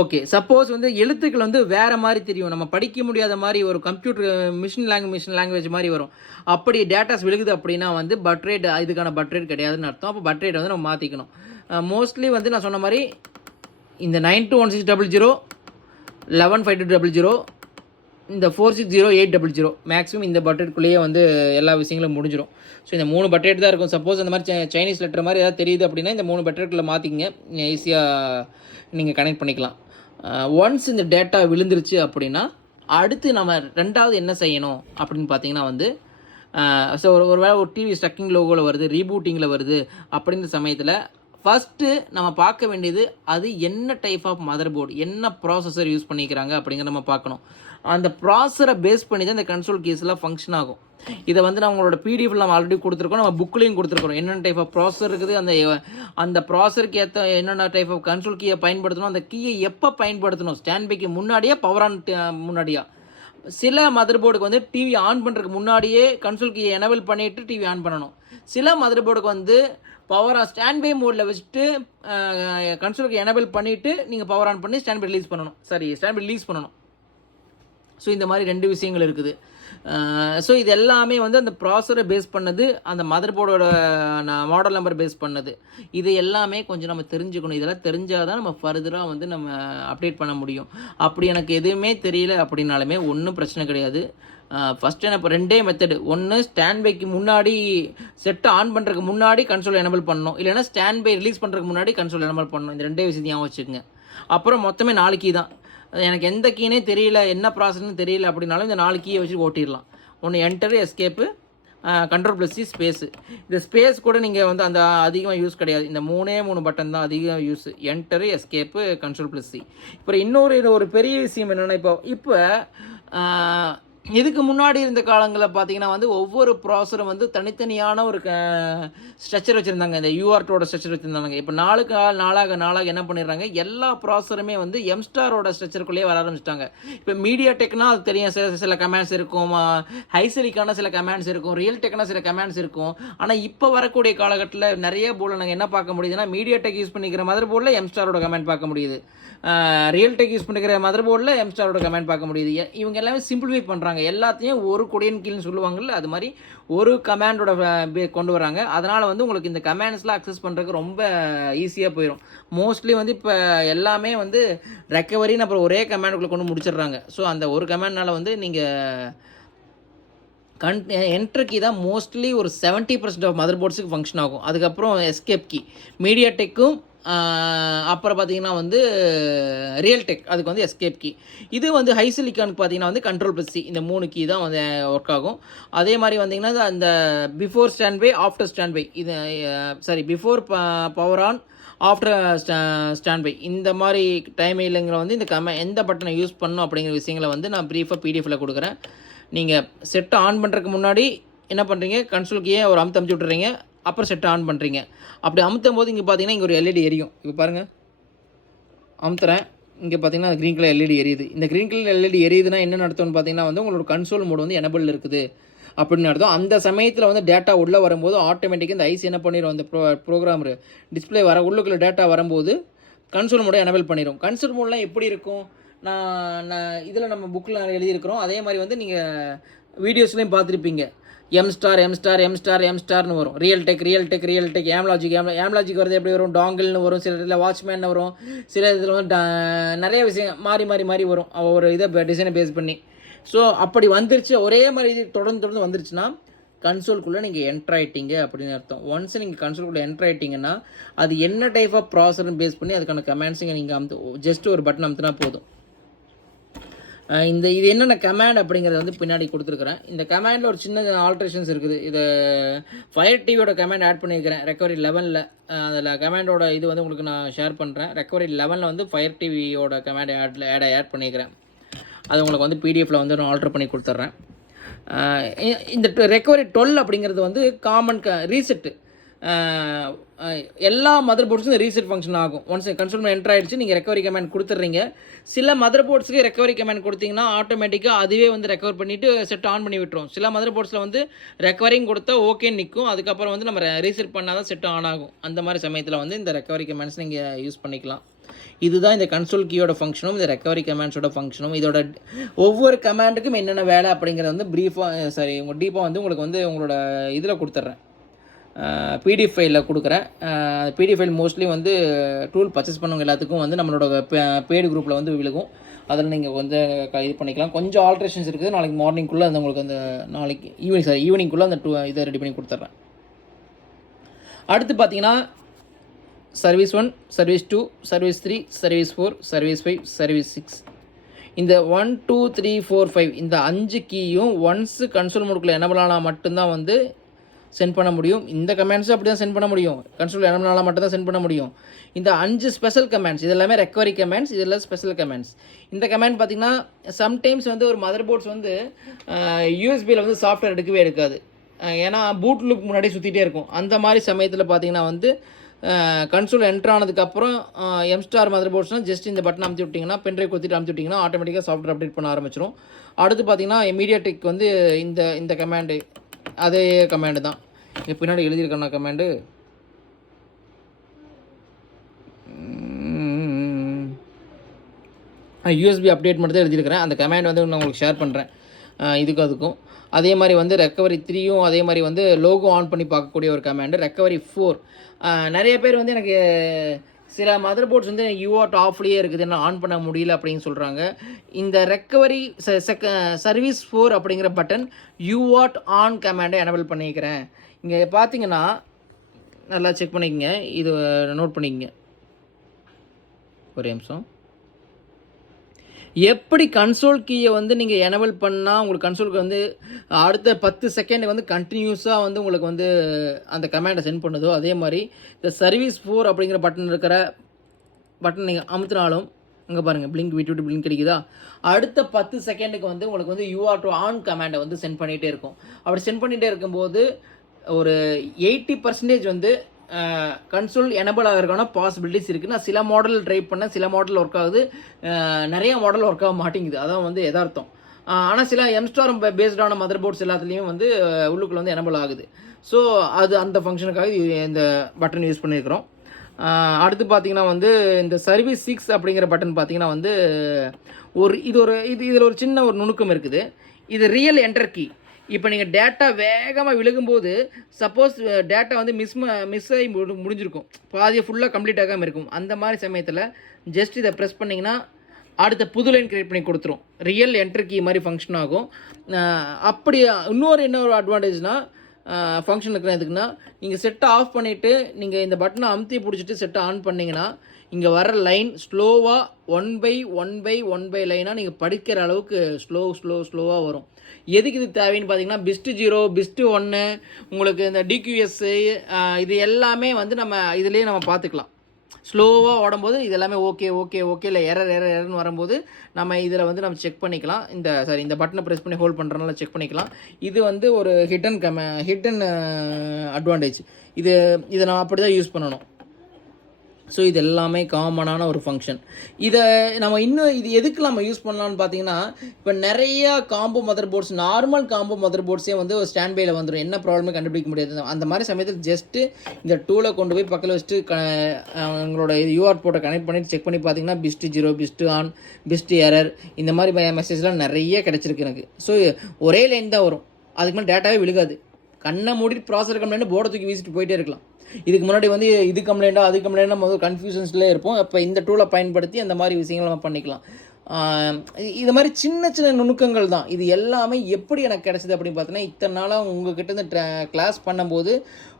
ஓகே. சப்போஸ் வந்து எழுத்துக்கள் வந்து வேறு மாதிரி தெரியும், நம்ம படிக்க முடியாத மாதிரி ஒரு கம்ப்யூட்டர் மிஷின் லாங்குவேஜ் மாதிரி வரும். அப்படி டேட்டாஸ் விழுகுது அப்படின்னா வந்து பட்ரேட் இதுக்கான பட்ரேட் கிடையாதுன்னு அர்த்தம். அப்போ பட்ரேட் வந்து நம்ம மாற்றிக்கணும். மோஸ்ட்லி வந்து நான் சொன்ன மாதிரி இந்த 921600 115200 இந்த 460 800 மேக்ஸிமம் இந்த பட்ரேட்குள்ளேயே வந்து எல்லா விஷயங்களும் முடிஞ்சிடும். ஸோ இந்த 3 பட்ரேட் தான் இருக்கும். சப்போஸ் அந்த மாதிரி சைனீஸ் லெட்டர் மாதிரி ஏதாவது தெரியுது அப்படின்னா இந்த 3 பட்ரேட்டில் மாற்றிக்கிங்க, ஈஸியாக நீங்கள் கனெக்ட் பண்ணிக்கலாம். ஒன்ஸ் இந்த டேட்டா விழுந்துருச்சு அப்படின்னா அடுத்து நம்ம ரெண்டாவது என்ன செய்யணும் அப்படின்னு பார்த்தீங்கன்னா வந்து ஸோ ஒரு வேளை ஒரு டிவி ஸ்ட்ரக்கிங் லோகோவில் வருது, ரீபூட்டிங்கில் வருது அப்படின்ற சமயத்தில் ஃபஸ்ட்டு நம்ம பார்க்க வேண்டியது அது என்ன டைப் ஆஃப் மதர் போர்டு, என்ன ப்ராசஸர் யூஸ் பண்ணிக்கிறாங்க அப்படிங்கிற நம்ம பார்க்கணும். அந்த ப்ராசஸரை பேஸ் பண்ணி தான் இந்த கன்சோல் கீஸ்லாம் ஃபங்க்ஷன் ஆகும். இதை வந்து நம்மளோட பிடிஎஃப்ல நம்ம ஆல்ரெடி கொடுத்துருக்கோம், நம்ம புக்லேயும் கொடுத்துருக்கோம். என்னென்ன டைப் ஆஃப் ப்ராசஸர் இருக்குது, அந்த ப்ராசஸருக்கு ஏற்ற என்னென்ன டைப் ஆஃப் கன்சோல் கீயை பயன்படுத்தணும், அந்த கீயை எப்போ பயன்படுத்தணும், ஸ்டாண்ட் பைக்கு முன்னாடியே பவர் ஆன் முன்னாடியா. சில மதர் போர்டுக்கு வந்து டிவி ஆன் பண்ணுறதுக்கு முன்னாடியே கன்சோல் கீயை எனேபிள் பண்ணிவிட்டு டிவி ஆன் பண்ணணும். சில மதர் போர்டுக்கு வந்து பவர் ஸ்டாண்ட் பை மோடில் வச்சுட்டு கன்சோலுக்கு எனேபிள் பண்ணிவிட்டு நீங்கள் பவர் ஆன் பண்ணி ஸ்டாண்ட் பை ரிலீஸ் பண்ணணும். ஸோ இந்த மாதிரி 2 விஷயங்கள் இருக்குது. ஸோ இது எல்லாமே வந்து அந்த ப்ராசஸரை பேஸ் பண்ணது, அந்த மதர் போர்டோட மாடல் நம்பர் பேஸ் பண்ணது. இது எல்லாமே கொஞ்சம் நம்ம தெரிஞ்சுக்கணும். இதெல்லாம் தெரிஞ்சால் தான் நம்ம ஃபர்தராக வந்து நம்ம அப்டேட் பண்ண முடியும். அப்படி எனக்கு எதுவுமே தெரியல அப்படின்னாலுமே ஒன்றும் பிரச்சனை கிடையாது. ஃபஸ்ட்டு என்ன இப்போ 2 மெத்தடு. ஒன்று ஸ்டாண்ட் பைக்கு முன்னாடி செட்டை ஆன் பண்ணுறதுக்கு முன்னாடி கன்சோல் எனபிள் பண்ணணும். இல்லைனா ஸ்டாண்ட் பை ரிலீஸ் பண்ணுறதுக்கு முன்னாடி கன்சோல் எனபிள் பண்ணணும். இந்த 2 விஷயத்தையும் ஞாபகம் வச்சுக்கோங்க. அப்புறம் மொத்தமே 4 கீ தான். எனக்கு எந்த கீனே தெரியல, என்ன ப்ராசஸ்ன்னு தெரியல அப்படின்னாலும் இந்த 4 கீயை வச்சு ஓட்டிடலாம். ஒன்று என்டரு, எஸ்கேப்பு, Ctrl+C ஸ்பேஸு. இந்த ஸ்பேஸ் கூட நீங்கள் வந்து அந்த அதிகமாக யூஸ் கிடையாது. இந்த 3 பட்டன் தான் அதிகம் யூஸு. Enter, escape, Ctrl+C. இப்போ இன்னொரு பெரிய விஷயம் என்னென்னா, இப்போ இதுக்கு முன்னாடி இருந்த காலங்களில் பார்த்தீங்கன்னா வந்து ஒவ்வொரு ப்ராசரும் வந்து தனித்தனியான ஒரு ஸ்ட்ரக்சர் வச்சுருந்தாங்க. இந்த யூஆர்டோட ஸ்ட்ரக்சர் வச்சுருந்தாங்க. இப்போ நாளாக என்ன பண்ணிடுறாங்க, எல்லா ப்ராசருமே வந்து எம்ஸ்டாரோட ஸ்ட்ரக்சருக்குள்ளேயே வர ஆரம்பிச்சிட்டாங்க. இப்போ மீடியா டெக்னா அது தெரியும், சில கமெண்ட்ஸ் இருக்கும், ஹைசலிக்கான சில கமெண்ட்ஸ் இருக்கும், ரியல் டெக்னா சில கமெண்ட்ஸ் இருக்கும். ஆனால் இப்போ வரக்கூடிய காலகட்டத்தில் நிறைய போர்டில் நாங்கள் என்ன பார்க்க முடியுதுன்னா, மீடியா டெக் யூஸ் பண்ணிக்கிற மதர் போர்டில் எம்ஸ்டாரோட கமெண்ட் பார்க்க முடியுது, ரியல் டெக் யூஸ் பண்ணிக்கிற மதர் போர்டில் எம்ஸ்டாரோட கமெண்ட் பார்க்க முடியுது. இவங்க எல்லாமே சிம்பிளிஃபை பண்ணுறாங்க. எல்லாத்தையும் ஒரு கொடியன் கீழ்னு சொல்லுவாங்கள்ல, அது மாதிரி ஒரு கமாண்டோட கொண்டு வராங்க. அதனால் வந்து உங்களுக்கு இந்த கமாண்ட்ஸ்லாம் அக்சஸ் பண்ணுறதுக்கு ரொம்ப ஈஸியாக போயிடும். மோஸ்ட்லி வந்து இப்போ எல்லாமே வந்து ரெக்கவரின்னு அப்புறம் ஒரே கமாண்டுக்குள்ளே கொண்டு முடிச்சிடுறாங்க. ஸோ அந்த ஒரு கமாண்ட்னால் வந்து நீங்கள் என்டர் கீ தான் மோஸ்ட்லி ஒரு 70% ஆஃப் மதர் போர்ட்ஸுக்கு ஃபங்க்ஷன் ஆகும். அதுக்கப்புறம் எஸ்கேப் கீ, மீடியா டெக்கும், அப்புறம் பார்த்தீங்கன்னா வந்து ரியல் டெக், அதுக்கு வந்து எஸ்கேப் கீ. இது வந்து ஹைசிலிக்கானுக்கு பார்த்தீங்கன்னா வந்து Ctrl+C, இந்த 3 கீ தான் வந்து ஒர்க் ஆகும். அதே மாதிரி வந்தீங்கன்னா அந்த before stand by, after stand by, இது before power on, after stand by, இந்த மாதிரி டைமிங்கிற வந்து இந்த எந்த பட்டனை யூஸ் பண்ணணும் அப்படிங்கிற விஷயங்களை வந்து நான் ப்ரீஃபாக பிடிஎஃபில் கொடுக்குறேன். நீங்கள் செட்டை ஆன் பண்ணுறதுக்கு முன்னாடி என்ன பண்ணுறீங்க, கன்சோல் கீயை ஒரு அமுத்தி விட்டுறீங்க, அப்புறம் செட்டை ஆன் பண்ணுறீங்க. அப்படி அமுத்தும் போது இங்கே பார்த்தீங்கன்னா இங்கே ஒரு எல்இடி எரியும். இப்போ பாருங்கள், அமுத்துறேன், இங்கே பார்த்தீங்கன்னா க்ரீன் கலர் எல்இடி எரியுது. இந்த க்ரீன் கலர் எல்இடி எரியுதுன்னா என்ன நடத்தும்னு பார்த்தீங்கன்னா வந்து உங்களோட கன்சோல் மோடு வந்து எனபிள் இருக்குது அப்படின்னு அர்த்தம். அந்த சமயத்தில் வந்து டேட்டா உள்ளே வரும்போது ஆட்டோமேட்டிக்காக இந்த ஐசி என்ன பண்ணிடும், அந்த ப்ரோக்ராமர் டிஸ்பிளே உள்ளுக்குள்ளே டேட்டா வரும்போது கன்சோல் மோடை எனபிள் பண்ணிடும். கன்சோல் மோட்லாம் எப்படி இருக்கும், நான் இதில் நம்ம புக்கில் எழுதியிருக்கிறோம். அதே மாதிரி வந்து நீங்கள் வீடியோஸ்லேயும் பார்த்துருப்பீங்க. எம்ஸ்டார்னு வரும். ரியல் டெக், ஏம்லாஜிக் வருது, எப்படி வரும், டாங்கிள்னு வரும், சில இதில் வாட்ச்மேன் வரும், சில இதில் வந்து நிறைய விஷயம் மாறி வரும் ஒரு இதை டிசைனை பேஸ் பண்ணி. ஸோ அப்படி வந்துருச்சு, ஒரே மாதிரி இது தொடர்ந்து வந்துருச்சுன்னா கன்சோல்குள்ளே நீங்கள் என்ட்ரு ஆகிட்டீங்க அப்படின்னு அர்த்தம். ஒன்ஸ் நீங்கள் கன்சோல்குள்ளே என்ட்ரு ஆகிட்டிங்கன்னா அது என்ன டைப் ஆஃப் ப்ராசர்னு பேஸ் பண்ணி அதுக்கான கமெண்ட்ஸுங்க நீங்கள் ஜஸ்ட் ஒரு பட்டன் அமுத்துனா போதும். இது என்னென்ன கமாண்ட் அப்படிங்கிறத வந்து பின்னாடி கொடுத்துருக்குறேன். இந்த கமாண்டில் ஒரு சின்ன ஆல்ட்ரேஷன்ஸ் இருக்குது. இதை ஃபயர் டிவியோட கமாண்ட் ஆட் பண்ணியிருக்கிறேன் ரெக்கவரி 11ல். அதில் கமாண்டோட இது வந்து உங்களுக்கு நான் ஷேர் பண்ணுறேன். ரெக்கவரி 11ல் வந்து ஃபயர் டிவியோட கமாண்ட் ஆட் பண்ணியிருக்கிறேன். அது உங்களுக்கு வந்து பிடிஎஃபில் வந்து நான் ஆல்ட்ரு பண்ணி கொடுத்துட்றேன். இந்த ரெக்கவரி 12 அப்படிங்கிறது வந்து காமன் ரீசெட்டு. எல்லா மதர் போர்ட்ஸும் ரீசெட் ஃபங்க்ஷன் ஆகும். ஒன்ஸ் கன்சோல் என்டர் ஆகிடுச்சு, நீங்கள் ரெக்கவரி கமெண்ட் கொடுத்துட்றீங்க. சில மதர் போர்ட்ஸுக்கு ரெக்கவரி கமெண்ட் கொடுத்தீங்கன்னா ஆட்டோமேட்டிக்காக அதுவே வந்து ரெக்கவர் பண்ணிவிட்டு செட் ஆன் பண்ணி விட்டுரும். சில மதர் போர்ட்ஸில் வந்து ரெக்கவரிங் கொடுத்தா ஓகேன்னு நிற்கும், அதுக்கப்புறம் வந்து நம்ம ரீசெட் பண்ணால் தான் செட் ஆன் ஆகும். அந்த மாதிரி சமயத்தில் வந்து இந்த ரெக்கவரி கமெண்ட்ஸ் நீங்கள் யூஸ் பண்ணிக்கலாம். இதுதான் இந்த கன்சோல் கீயோட ஃபங்க்ஷனும், இந்த ரெக்கவரி கமெண்ட்ஸோட ஃபங்க்ஷனும். இதோட ஒவ்வொரு கமெண்ட்டுக்கும் என்னென்ன வேலை அப்படிங்கிறத வந்து உங்கள் டீப்பாக வந்து உங்களுக்கு வந்து உங்களோட இதில் கொடுத்துட்றேன், பிடிஎஃப் ஃபைலில் கொடுக்குறேன். பிடிஎஃப் ஃபைல் மோஸ்ட்லி வந்து டூல் பர்ச்சேஸ் பண்ணவங்க எல்லாத்துக்கும் வந்து நம்மளோட பெய்டு குரூப்பில் வந்து விழுகும். அதில் நீங்கள் வந்து இது பண்ணிக்கலாம். கொஞ்சம் ஆல்ட்ரேஷன்ஸ் இருக்குது. நாளைக்கு மார்னிங்குள்ளே அந்த உங்களுக்கு அந்த நாளைக்கு ஈவினிங்குள்ளே அந்த இதை ரெடி பண்ணி கொடுத்துட்றேன். அடுத்து பார்த்தீங்கன்னா service 1, service 2, service 3, service 4, service 5, service 6. இந்த 1, 2, 3, 4, 5 இந்த 5 கீயும் ஒன்ஸு கன்சோல் மோடுக்குள்ளே எனபிள் ஆனால் மட்டும்தான் வந்து சென்ட் பண்ண முடியும். இந்த கமெண்ட்ஸும் அப்படி தான் சென்ட் பண்ண முடியும். கன்சோல் எனபிள் ஆனால் மட்டும் தான் சென்ட் பண்ண முடியும். இந்த 5 ஸ்பெஷல் கமெண்ட்ஸ் இது எல்லாமே ரெக்கவரி கமெண்ட்ஸ், இதெல்லாம் ஸ்பெஷல் கமெண்ட்ஸ். இந்த கமெண்ட் பார்த்திங்கன்னா சம்டைம்ஸ் வந்து ஒரு மதர் போர்ட்ஸ் வந்து யூஎஸ்பியில் வந்து சாஃப்ட்வேர் எடுக்காது. ஏன்னா பூட் லுக் முன்னாடி சுற்றிட்டே இருக்கும். அந்த மாதிரி சமயத்தில் பார்த்திங்கன்னா வந்து கன்சோல் என்ட்ரு ஆனதுக்கப்புறம் எம்ஸ்டார் மதர் போர்ட்ஸ்னால் ஜஸ்ட் இந்த பட்டன் அமுத்தி விட்டிங்கன்னா, பென்ட்ரைவ் கொடுத்துட்டு அமுத்தி விட்டிங்கன்னா ஆட்டோமேட்டிக்காக சாஃப்ட்வேர் அப்டேட் பண்ண ஆரம்பிச்சிடும். அடுத்து பார்த்திங்கன்னா மீடியா டெக் வந்து இந்த கமாண்டு அதே கமாண்டு தான். பின்னாடி எழுதியிருக்கேன் கமாண்டு. யூஎஸ்பி அப்டேட் மட்டும் தான் எழுதியிருக்கிறேன். அந்த கமாண்ட் வந்து நான் உங்களுக்கு ஷேர் பண்ணுறேன் அதுக்கும். அதே மாதிரி வந்து ரெக்கவரி 3யும் அதே மாதிரி வந்து லோகோ ஆன் பண்ணி பார்க்கக்கூடிய ஒரு கமாண்டு. ரெக்கவரி 4 நிறைய பேர் வந்து எனக்கு சில மதர் போர்ட்ஸ் வந்து யூஆர்ட் ஆஃப்லேயே இருக்குது, என்ன ஆன் பண்ண முடியல அப்படின்னு சொல்கிறாங்க. இந்த ரெக்கவரி சர்வீஸ் 4 அப்படிங்கிற பட்டன் யூஆர்ட் ஆன் கமாண்டை எனபிள் பண்ணிக்கிறேன். இங்கே பார்த்தீங்கன்னா நல்லா செக் பண்ணிக்கங்க, இது நோட் பண்ணிக்கங்க. ஒரே நிமிஷம். எப்படி கன்சோல் கீயை வந்து நீங்கள் எனபிள் பண்ணால் உங்களுக்கு கன்சோலுக்கு வந்து அடுத்த 10 செகண்ட் வந்து கண்டினியூஸாக வந்து உங்களுக்கு வந்து அந்த கமாண்டை சென்ட் பண்ணுதோ, அதே மாதிரி இந்த சர்வீஸ் 4 அப்படிங்கிற பட்டன் இருக்கிற பட்டன் நீங்கள் அமுத்தினாலும் இங்கே பாருங்கள் பிளிங்க் விட்டு பிளிங்க் அடிக்குதா, அடுத்த 10 செகண்டுக்கு வந்து உங்களுக்கு வந்து யூஆர் டு ஆன் கமாண்டை வந்து சென்ட் பண்ணிகிட்டே இருக்கும். அப்படி சென்ட் பண்ணிகிட்டே இருக்கும்போது ஒரு 80% வந்து கன்சோல் எனபிள் ஆகிறதுக்கான பாசிபிலிட்டிஸ் இருக்குது. நான் சில மாடல் ட்ரை பண்ணேன், சில மாடல் ஒர்க் ஆகுது, நிறைய மாடல் ஒர்க் ஆக மாட்டேங்குது. அதான் வந்து எதார்த்தம். ஆனால் சில எம்ஸ்டார் பேஸ்டான மதர் போர்ட்ஸ் எல்லாத்துலேயும் வந்து உள்ளுக்குள்ளே வந்து எனபிள் ஆகுது. ஸோ அது அந்த ஃபங்க்ஷனுக்காக இந்த பட்டன் யூஸ் பண்ணியிருக்கிறோம். அடுத்து பார்த்தீங்கன்னா வந்து இந்த சர்வீஸ் 6 அப்படிங்கிற பட்டன் பார்த்தீங்கன்னா வந்து இதில் ஒரு சின்ன ஒரு நுணுக்கம் இருக்குது. இது ரியல் என்டர் கீ. இப்போ நீங்கள் டேட்டா வேகமாக விழுகும்போது சப்போஸ் டேட்டா வந்து மிஸ் ஆகி முடிஞ்சிருக்கும், பாதியை ஃபுல்லாக கம்ப்ளீட் ஆகாமல் இருக்கும். அந்த மாதிரி சமயத்தில் ஜஸ்ட் இதை ப்ரெஸ் பண்ணிங்கன்னா அடுத்த புது லைன் க்ரியேட் பண்ணி கொடுத்துரும். ரியல் என்டர் கீ மாதிரி ஃபங்க்ஷன் ஆகும். அப்படி இன்னொரு அட்வான்டேஜ்னால் ஃபங்க்ஷன் இருக்கிற எதுக்குன்னா, நீங்கள் செட்டை ஆஃப் பண்ணிவிட்டு நீங்கள் இந்த பட்டனை அமுத்தி பிடிச்சிட்டு செட்டை ஆன் பண்ணிங்கன்னா இங்கே வர லைன் ஸ்லோவாக 1 பை லைனாக நீங்கள் படிக்கிற அளவுக்கு ஸ்லோவாக வரும். எதுக்கு இது தேவைன்னு பார்த்தீங்கன்னா, பிஸ்ட்டு 0 பிஸ்ட்டு 1 உங்களுக்கு இந்த டிக்யூஎஸ்ஸு இது எல்லாமே வந்து நம்ம இதிலேயே நம்ம பார்த்துக்கலாம். ஸ்லோவாக ஓடும்போது இது எல்லாமே ஓகே இல்லை எரர்னு வரும்போது நம்ம இதில் வந்து நம்ம செக் பண்ணிக்கலாம். இந்த பட்டனை ப்ரெஸ் பண்ணி ஹோல்ட் பண்ணுறதுனால செக் பண்ணிக்கலாம். இது வந்து ஒரு ஹிடன் அட்வான்டேஜ். இதை நம்ம அப்படி தான் யூஸ் பண்ணணும். ஸோ இது எல்லாமே காமனான ஒரு ஃபங்க்ஷன். இதை நம்ம இது எதுக்கு நம்ம யூஸ் பண்ணலான்னு பார்த்தீங்கன்னா, இப்போ நிறையா combo mother boards, normal combo mother போர்ட்ஸே வந்து ஒரு ஸ்டாண்ட் பையில் வந்துடும், என்ன ப்ராப்ளமே கண்டுபிடிக்க முடியாது. அந்த மாதிரி சமயத்தில் ஜஸ்ட்டு இந்த டூலை கொண்டு போய் பக்கத்தில் வச்சுட்டு உங்களோட யூஆர் போர்ட்டை கனெக்ட் பண்ணிட்டு செக் பண்ணி பார்த்தீங்கன்னா பிஸ்ட்டு 0 பிஸ்ட்டு ஆன் பிஸ்ட்டு எரர் இந்த மாதிரி மெசேஜ்லாம் நிறைய கிடச்சிருக்கு எனக்கு. ஸோ ஒரே லைன் தான் வரும், அதுக்கு மேலே டேட்டாவே விழுகாது. கண்ணை மூடிட்டு ப்ராசஸர் கம்ப்ளைண்ட் போர்டை தூக்கி வீசிட்டு போயிட்டே இருக்கலாம். இதுக்கு முன்னாடி வந்து இது கம்ப்ளைண்ட்டாக அது கம்ப்ளைண்ட்டாக முதல் கன்ஃபியூஷன்ஸ்லேயே இருப்போம். அப்போ இந்த டூலை பயன்படுத்தி அந்த மாதிரி விஷயங்கள் நம்ம பண்ணிக்கலாம். இது மாதிரி சின்ன நுணுக்கங்கள் தான். இது எல்லாமே எப்படி எனக்கு கிடச்சிது அப்படின்னு பார்த்தீங்கன்னா, இத்தனை நாளாக உங்கள்கிட்ட இந்த கிளாஸ் பண்ணும்போது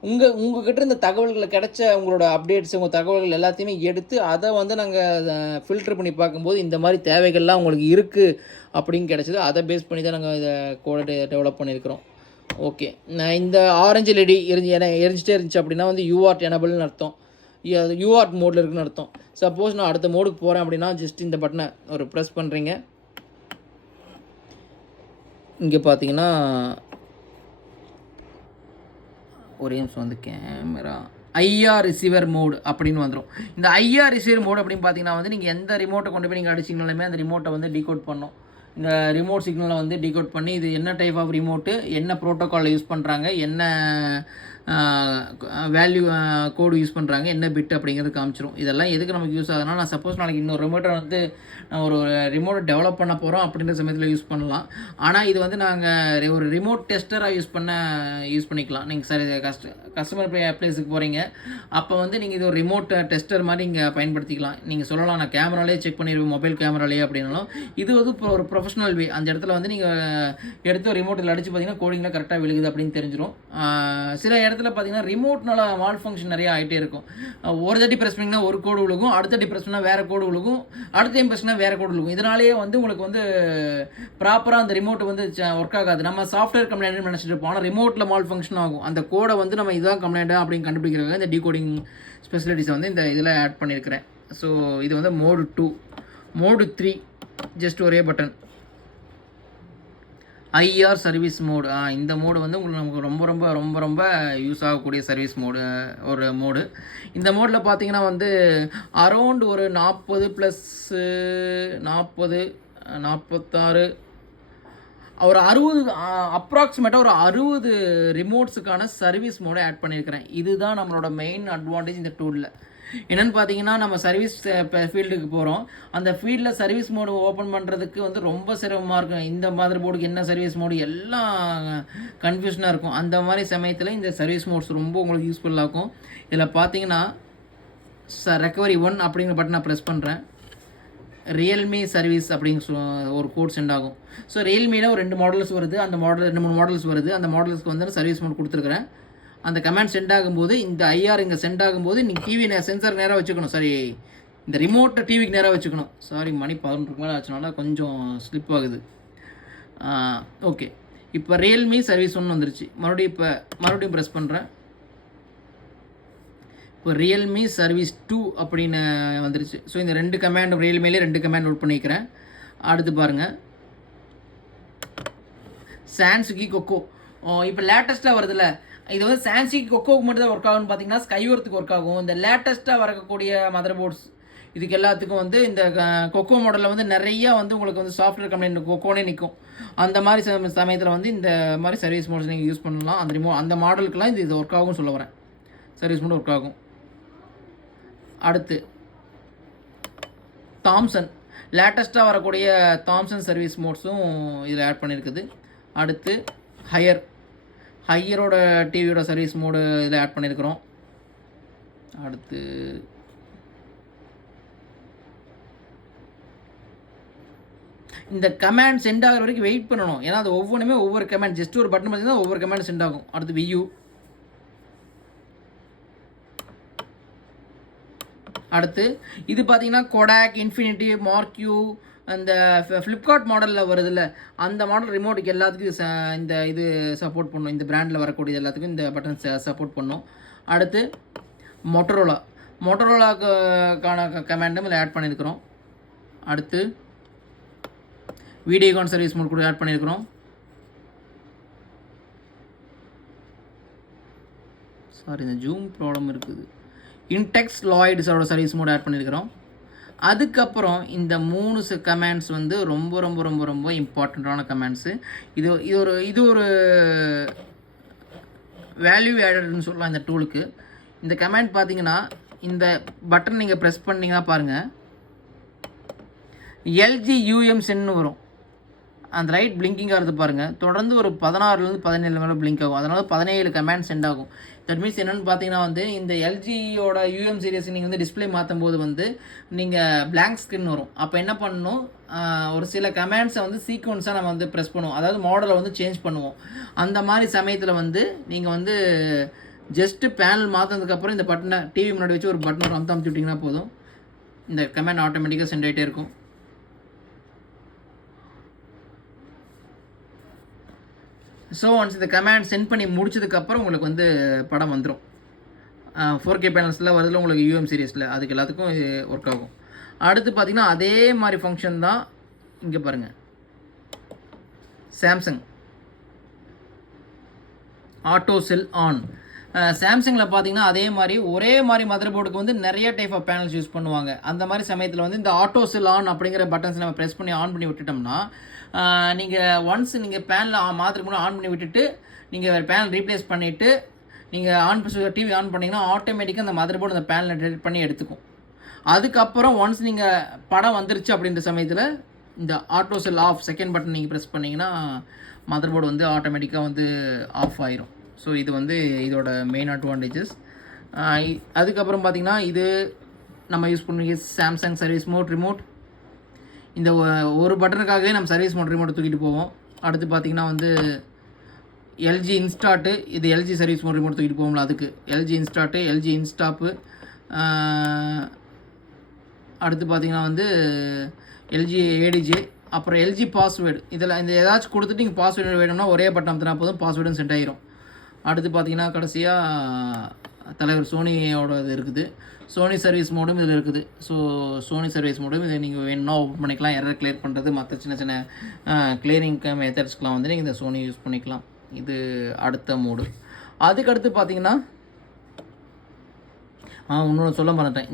உங்கள்கிட்ட இந்த தகவல்களை கிடைச்ச உங்களோட அப்டேட்ஸ் உங்கள் தகவல்கள் எல்லாத்தையுமே எடுத்து அதை வந்து நாங்கள் ஃபில்டர் பண்ணி பார்க்கும்போது இந்த மாதிரி தேவைகள்லாம் உங்களுக்கு இருக்குது அப்படின்னு கிடச்சிது. அதை பேஸ் பண்ணி தான் நாங்கள் இதை கோடை டெவலப் பண்ணியிருக்கிறோம். ஓகே, நான் இந்த ஆரஞ்சு லெடி எரிஞ்சிட்டே இருந்துச்சு அப்படின்னா வந்து யூஆர்ட் எனபிள்னு அர்த்தம், யூஆர்ட் மோடில் இருக்குன்னு அர்த்தம். சப்போஸ் நான் அடுத்த மோடுக்கு போகிறேன் அப்படின்னா ஜஸ்ட் இந்த பட்டனை ஒரு ப்ரெஸ் பண்ணுறீங்க. இங்கே பார்த்தீங்கன்னா ஒரே நிமிஷம் வந்து கேமரா ஐஆர் ரிசீவர் மோடு அப்படின்னு வந்துடும். இந்த ஐஆர் ரிசீவர் மோடு அப்படின்னு பார்த்தீங்கன்னா வந்து நீங்கள் எந்த ரிமோட்டை கொண்டு போய் நீங்கள் அடிச்சிங்கனாலுமே அந்த ரிமோட்டை வந்து டீகோட் பண்ணணும். இந்த ரிமோட் சிக்னலை வந்து டீகோட் பண்ணி இது என்ன டைப் ஆஃப் ரிமோட்டு, என்ன ப்ரோட்டோக்கால் யூஸ் பண்ணுறாங்க, என்ன வேல்யூ கோடு யூஸ் பண்ணுறாங்க, என்ன பிட் அப்படிங்கிறது காமிச்சிரும். இதெல்லாம் எதுக்கு நமக்கு யூஸ் ஆகுதுன்னா, நான் சப்போஸ் நாளைக்கு இன்னொரு ரிமோட்டை வந்து நான் ஒரு ரிமோட்டை டெவலப் பண்ண போகிறோம் அப்படின்ற சமயத்தில் யூஸ் பண்ணலாம். ஆனால் இது வந்து நாங்கள் ஒரு ரிமோட் டெஸ்டராக யூஸ் பண்ணிக்கலாம். நீங்கள் சரி கஸ்டமர் பிளேஸுக்கு போகிறீங்க, அப்போ வந்து நீங்கள் இது ஒரு ரிமோட் டெஸ்டர் மாதிரி இங்கே பயன்படுத்திக்கலாம். நீங்கள் சொல்லலாம் நான் கேமராலேயே செக் பண்ணிடுவேன், மொபைல் கேமராலேயே அப்படின்னாலும் இது வந்து ஒரு ப்ரொஃபஷனல் வே. அந்த இடத்துல வந்து நீங்கள் எடுத்து ஒரு ரிமோட்டில் அடித்து பார்த்தீங்கன்னா கோடிங்லாம் கரெக்டாக விழுகுது அப்படின்னு தெரிஞ்சிடும். சில இடத்துல பார்த்தீங்கன்னா ரிமோட்னால மால் ஃபங்க்ஷன் நிறையா ஆகிட்டே இருக்கும். ஒரு தட்டி ப்ரெஸ் பண்ணிங்கன்னா ஒரு கோடு விழுகும், அடுத்த தட்டி ப்ரெஸ் பண்ணால் வேறு கோடு விழுகும், அடுத்த டைம் ப்ரெஸ் பண்ணால் வேறு கோடு விழுகும். இதனாலேயே வந்து உங்களுக்கு வந்து ப்ராப்பராக அந்த ரிமோட் வந்து ஒர்க் ஆகாது. நம்ம சாஃப்ட்வேர் கம்ப்ளைண்ட் நினச்சிட்டு இருப்போம், ஆனால் ரிமோட்டில் மால் ஃபங்க்ஷன் ஆகும். அந்த கோடை வந்து நம்ம இதுதான் கம்ப்ளைண்ட்டாக அப்படின்னு கண்டுபிடிக்கிறதுக்காக இந்த டீகோடிங் ஸ்பெசிலிட்டிஸை வந்து இந்த இதில் ஆட் பண்ணியிருக்கிறேன். ஸோ இது வந்து மோடு 2. மோடு 3 ஜஸ்ட் ஒரே பட்டன் ஐஆர் சர்வீஸ் மோடு. இந்த மோடு வந்து உங்களுக்கு நமக்கு ரொம்ப ரொம்ப ரொம்ப ரொம்ப யூஸ் ஆகக்கூடிய சர்வீஸ் ஒரு மோடு. இந்த மோடில் பார்த்தீங்கன்னா வந்து அரௌண்ட் ஒரு 40 + 40 46 ஒரு 60 அப்ராக்சிமேட்டாக ஒரு 60 ரிமோட்ஸுக்கான சர்வீஸ் மோடை ஆட் பண்ணியிருக்கிறேன். இதுதான் நம்மளோட மெயின் அட்வான்டேஜ் இந்த டூலில். என்னென்னு பார்த்தீங்கன்னா நம்ம சர்வீஸ் ஃபீல்டுக்கு போகிறோம். அந்த ஃபீல்டில் சர்வீஸ் மோடு ஓப்பன் பண்ணுறதுக்கு வந்து ரொம்ப சிரமமாக இருக்கும். இந்த மதர் போர்டுக்கு என்ன சர்வீஸ் மோடு எல்லாம் கன்ஃபியூஷனாக இருக்கும். அந்த மாதிரி சமயத்தில் இந்த சர்வீஸ் மோட்ஸ் ரொம்ப உங்களுக்கு யூஸ்ஃபுல்லாக இருக்கும். இதில் பார்த்தீங்கன்னா ரெக்கவரி 1 அப்படிங்கிற பட்டனை ப்ரெஸ் பண்ணுறேன். ரியல்மி சர்வீஸ் அப்படிங்கிற ஒரு கோட் சென்ட் ஆகும். ஸோ ரியல்மியில் ஒரு 2 மாடல்ஸ் வருது. அந்த மாடல் 2-3 மாடல்ஸ் வருது. அந்த மாடல்ஸ்க்கு வந்து சர்வீஸ் மோட் கொடுத்துருக்குறேன். அந்த கமெண்ட் சென்ட் ஆகும்போது இந்த ஐஆர் இங்கே சென்ட் ஆகும்போது நீங்கள் டிவி சென்சார் நேராக வச்சுக்கணும். சாரி, இந்த ரிமோட்டை டிவிக்கு நேராக வச்சுக்கணும். சாரி, மணி 11க்கு மேலே ஆச்சுனால கொஞ்சம் ஸ்லிப் ஆகுது. ஓகே, இப்போ ரியல்மி சர்வீஸ் 1 வந்துருச்சு. மறுபடியும் ப்ரெஸ் பண்ணுறேன். இப்போ ரியல்மி சர்வீஸ் 2 அப்படின்னு வந்துருச்சு. ஸோ இந்த 2 கமெண்ட் ரியல்மிலே 2 கமெண்ட் நோட் பண்ணிக்கிறேன். அடுத்து பாருங்கள், சான்சுகி கொக்கோ. இப்போ லேட்டஸ்ட்டாக வருதுல்ல, இது வந்து சான்சுகி கொக்கோவுக்கு மட்டும் தான் ஒர்க் ஆகும்னு பார்த்தீங்கன்னா ஸ்கைவர்த்துக்கு ஒர்க் ஆகும். இந்த லேட்டஸ்ட்டாக வரக்கூடிய மதர் போர்ட்ஸ் இதுக்கு எல்லாத்துக்கும் வந்து இந்த கொக்கோ மாடலில் வந்து நிறையா வந்து உங்களுக்கு வந்து சாஃப்ட்வேர் கம்பெனி கொக்கோனே நிற்கும். அந்த மாதிரி சமயத்தில் வந்து இந்த மாதிரி சர்வீஸ் மோட்ஸ் நீங்கள் யூஸ் பண்ணலாம். அந்த மாடலுக்குலாம் இது ஒர்க் ஆகும்னு சொல்ல வரேன். சர்வீஸ் மோட் ஒர்க் ஆகும். அடுத்து தாம்சன், லேட்டஸ்ட்டாக வரக்கூடிய தாம்சன் சர்வீஸ் மோட்ஸும் இதில் ஆட் பண்ணியிருக்குது. அடுத்து ஹையரோட டிவியோட சர்வீஸ் மோடு இதில் ஆட் பண்ணியிருக்கிறோம். அடுத்து இந்த கமெண்ட் சென்ட் ஆகிற வரைக்கும் வெயிட் பண்ணணும். ஏன்னா அது ஒவ்வொன்றுமே ஒவ்வொரு கமெண்ட், ஜஸ்ட் ஒரு பட்டன் பார்த்தீங்கன்னா ஒவ்வொரு கமெண்ட் சென்ட் ஆகும். அடுத்து வியூ. அடுத்து இது பார்த்தீங்கன்னா கொடாக், இன்ஃபினிட்டி, மார்க்யூ, அந்த ஃப்ளிப்கார்ட் மாடலில் வருதுல்ல அந்த மாடல் ரிமோட்டுக்கு எல்லாத்துக்கும் இந்த இது சப்போர்ட் பண்ணும். இந்த பிராண்டில் வரக்கூடிய எல்லாத்துக்கும் இந்த பட்டன் சப்போர்ட் பண்ணும். அடுத்து மோட்டரோலாக்கான கமெண்டும் இதில் ஆட் பண்ணியிருக்கிறோம். அடுத்து வீடியோகான் சர்வீஸ் மோட் கூட ஆட் பண்ணியிருக்கிறோம். சாரி, இந்த ஜூம் ப்ராப்ளம் இருக்குது. இன்டெக்ஸ் லாய்ட்ஸோட சர்வீஸ் மோட் ஆட் பண்ணியிருக்கிறோம். அதுக்கப்புறம் இந்த 3 கமெண்ட்ஸ் வந்து ரொம்ப ரொம்ப ரொம்ப ரொம்ப இம்பார்ட்டண்ட்டான கமெண்ட்ஸு. இது ஒரு வேல்யூ ஆடட்னு சொல்லலாம் இந்த டூலுக்கு. இந்த கமெண்ட் பார்த்தீங்கன்னா இந்த பட்டன் நீங்கள் ப்ரெஸ் பண்ணிங்கன்னா பாருங்கள், எல்ஜி யூஎம்ஸ்ன்னு வரும். அந்த ரைட் பிளிங்கிங் ஆகிறது பாருங்கள். தொடர்ந்து ஒரு 16லேருந்து 17 மேலே பிளிங்க் ஆகும். அதனால் 17 கமெண்ட் சென்ட் ஆகும். தட் மீன்ஸ் என்னென்னு பார்த்தீங்கன்னா வந்து இந்த எல்ஜியோட யூஎம் சீரியஸ் நீங்கள் வந்து டிஸ்பிளே மாற்றும் போது வந்து நீங்கள் பிளாங்க் ஸ்க்ரீன் வரும். அப்போ என்ன பண்ணணும், ஒரு சில கமெண்ட்ஸை வந்து சீக்வன்ஸாக நம்ம வந்து ப்ரெஸ் பண்ணுவோம். அதாவது மாடலை வந்து சேஞ்ச் பண்ணுவோம். அந்த மாதிரி சமயத்தில் வந்து நீங்கள் வந்து ஜஸ்ட்டு பேனல் மாற்றினதுக்கப்புறம் இந்த பட்டனை டிவி முன்னாடி வச்சு ஒரு பட்டனை அமுத்தி விட்டிங்கன்னா போதும், இந்த கமெண்ட் ஆட்டோமேட்டிக்காக சென்ட் ஆகிட்டே இருக்கும். ஸோ ஒன்ஸ் இந்த கமெண்ட் சென்ட் பண்ணி முடிச்சதுக்கப்புறம் உங்களுக்கு வந்து படம் வந்துடும். 4K பேனல்ஸில் வருதில் உங்களுக்கு யூஎம் சீரியஸில் அதுக்கு எல்லாத்துக்கும் ஒர்க் ஆகும். அடுத்து பார்த்திங்கன்னா அதே மாதிரி ஃபங்க்ஷன் தான் இங்கே பாருங்கள், சாம்சங் ஆட்டோ செல் ஆன். சாம்சங்கில் பார்த்தீங்கன்னா அதே மாதிரி ஒரே மாதிரி மதர் போர்டுக்கு வந்து நிறைய டைப் ஆஃப் பேனல்ஸ் யூஸ் பண்ணுவாங்க. அந்த மாதிரி சமயத்தில் வந்து இந்த ஆட்டோ செல் ஆன் அப்படிங்கிற பட்டன்ஸ் நம்ம ப்ரெஸ் பண்ணி ஆன் பண்ணி விட்டுட்டோம்னா நீங்கள் ஒன்ஸ் நீங்கள் பேனலில் மாத்திரம் கூட ஆன் பண்ணி விட்டுட்டு நீங்கள் பேனல் ரீப்ளேஸ் பண்ணிவிட்டு நீங்கள் ஆன் டிவி ஆன் பண்ணிங்கன்னா ஆட்டோமேட்டிக்காக அந்த மதர் போர்டு அந்த பேனலை டெலிட் பண்ணி எடுத்துக்கும். அதுக்கப்புறம் ஒன்ஸ் நீங்கள் படம் வந்துருச்சு அப்படின்ற சமயத்தில் இந்த auto cell of second button நீங்கள் ப்ரெஸ் பண்ணிங்கன்னா மதர் போர்டு வந்து ஆட்டோமேட்டிக்காக வந்து ஆஃப் ஆயிரும். ஸோ இது வந்து இதோட மெயின் அட்வான்டேஜஸ். அதுக்கப்புறம் பார்த்திங்கன்னா இது நம்ம யூஸ் பண்ணுற சாம்சங் சர்வீஸ் மோட் ரிமோட். இந்த ஒரு பட்டனுக்காகவே நம்ம சர்வீஸ் மோட் ரிமோட்டை தூக்கிட்டு போவோம். அடுத்து பார்த்திங்கன்னா வந்து எல்ஜி இன்ஸ்டாட்டு, இது எல்ஜி சர்வீஸ் மோட் ரிமோட் தூக்கிட்டு போவோம்ல அதுக்கு எல்ஜி இன்ஸ்டாட்டு, எல்ஜி இன்ஸ்டாப்பு. அடுத்து பார்த்திங்கன்னா வந்து எல்ஜி ஏடிஜே, அப்புறம் எல்ஜி பாஸ்வேர்டு. இதில் இந்த ஏதாச்சும் கொடுத்துட்டு நீங்கள் பாஸ்வேர்டு வேணும்னா ஒரே பட்டன் அமுத்தினா போதும், பாஸ்வேர்டும் சென்ட் ஆகிரும். அடுத்து பார்த்திங்கன்னா கடைசியாக தலைவர் சோனியோட இது இருக்குது. சோனி சர்வீஸ் மோடும் இதில் இருக்குது. ஸோ சோனி சர்வீஸ் மோடும் இதை நீங்கள் வேணும்னா ஓப்பன் பண்ணிக்கலாம். எரர் கிளியர் பண்ணுறது, மற்ற சின்ன சின்ன கிளியரிங் மெத்தட்ஸ்க்கெலாம் வந்து நீங்கள் இந்த சோனி யூஸ் பண்ணிக்கலாம். இது அடுத்த மோடு. அதுக்கடுத்து பார்த்திங்கன்னா இன்னொன்று சொல்ல மாட்டேன்,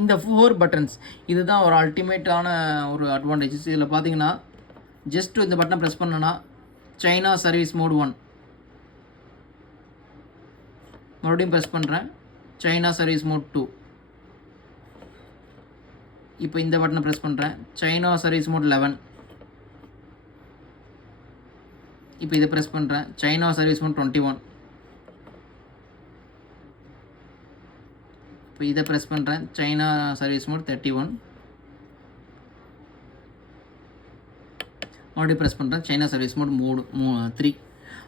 இந்த 4 பட்டன்ஸ் இதுதான் ஒரு அல்டிமேட்டான ஒரு அட்வான்டேஜஸ். இதில் பார்த்தீங்கன்னா ஜஸ்ட் இந்த பட்டனை ப்ரெஸ் பண்ணோன்னா சைனா சர்வீஸ் மோடு 1, மறுபடியும் ப்ரெஸ் பண்ணுறேன் சைனா சர்வீஸ் மோட் 2, இப்போ இந்த பட்டனை ப்ரெஸ் பண்ணுறேன். China service mode 11. இப்போ இதை ப்ரெஸ் பண்ணுறேன். China service mode 21. இப்போ இதை ப்ரெஸ் பண்ணுறேன். China service mode 31. மறுபடியும் ப்ரெஸ் பண்ணுறேன். China service mode 3.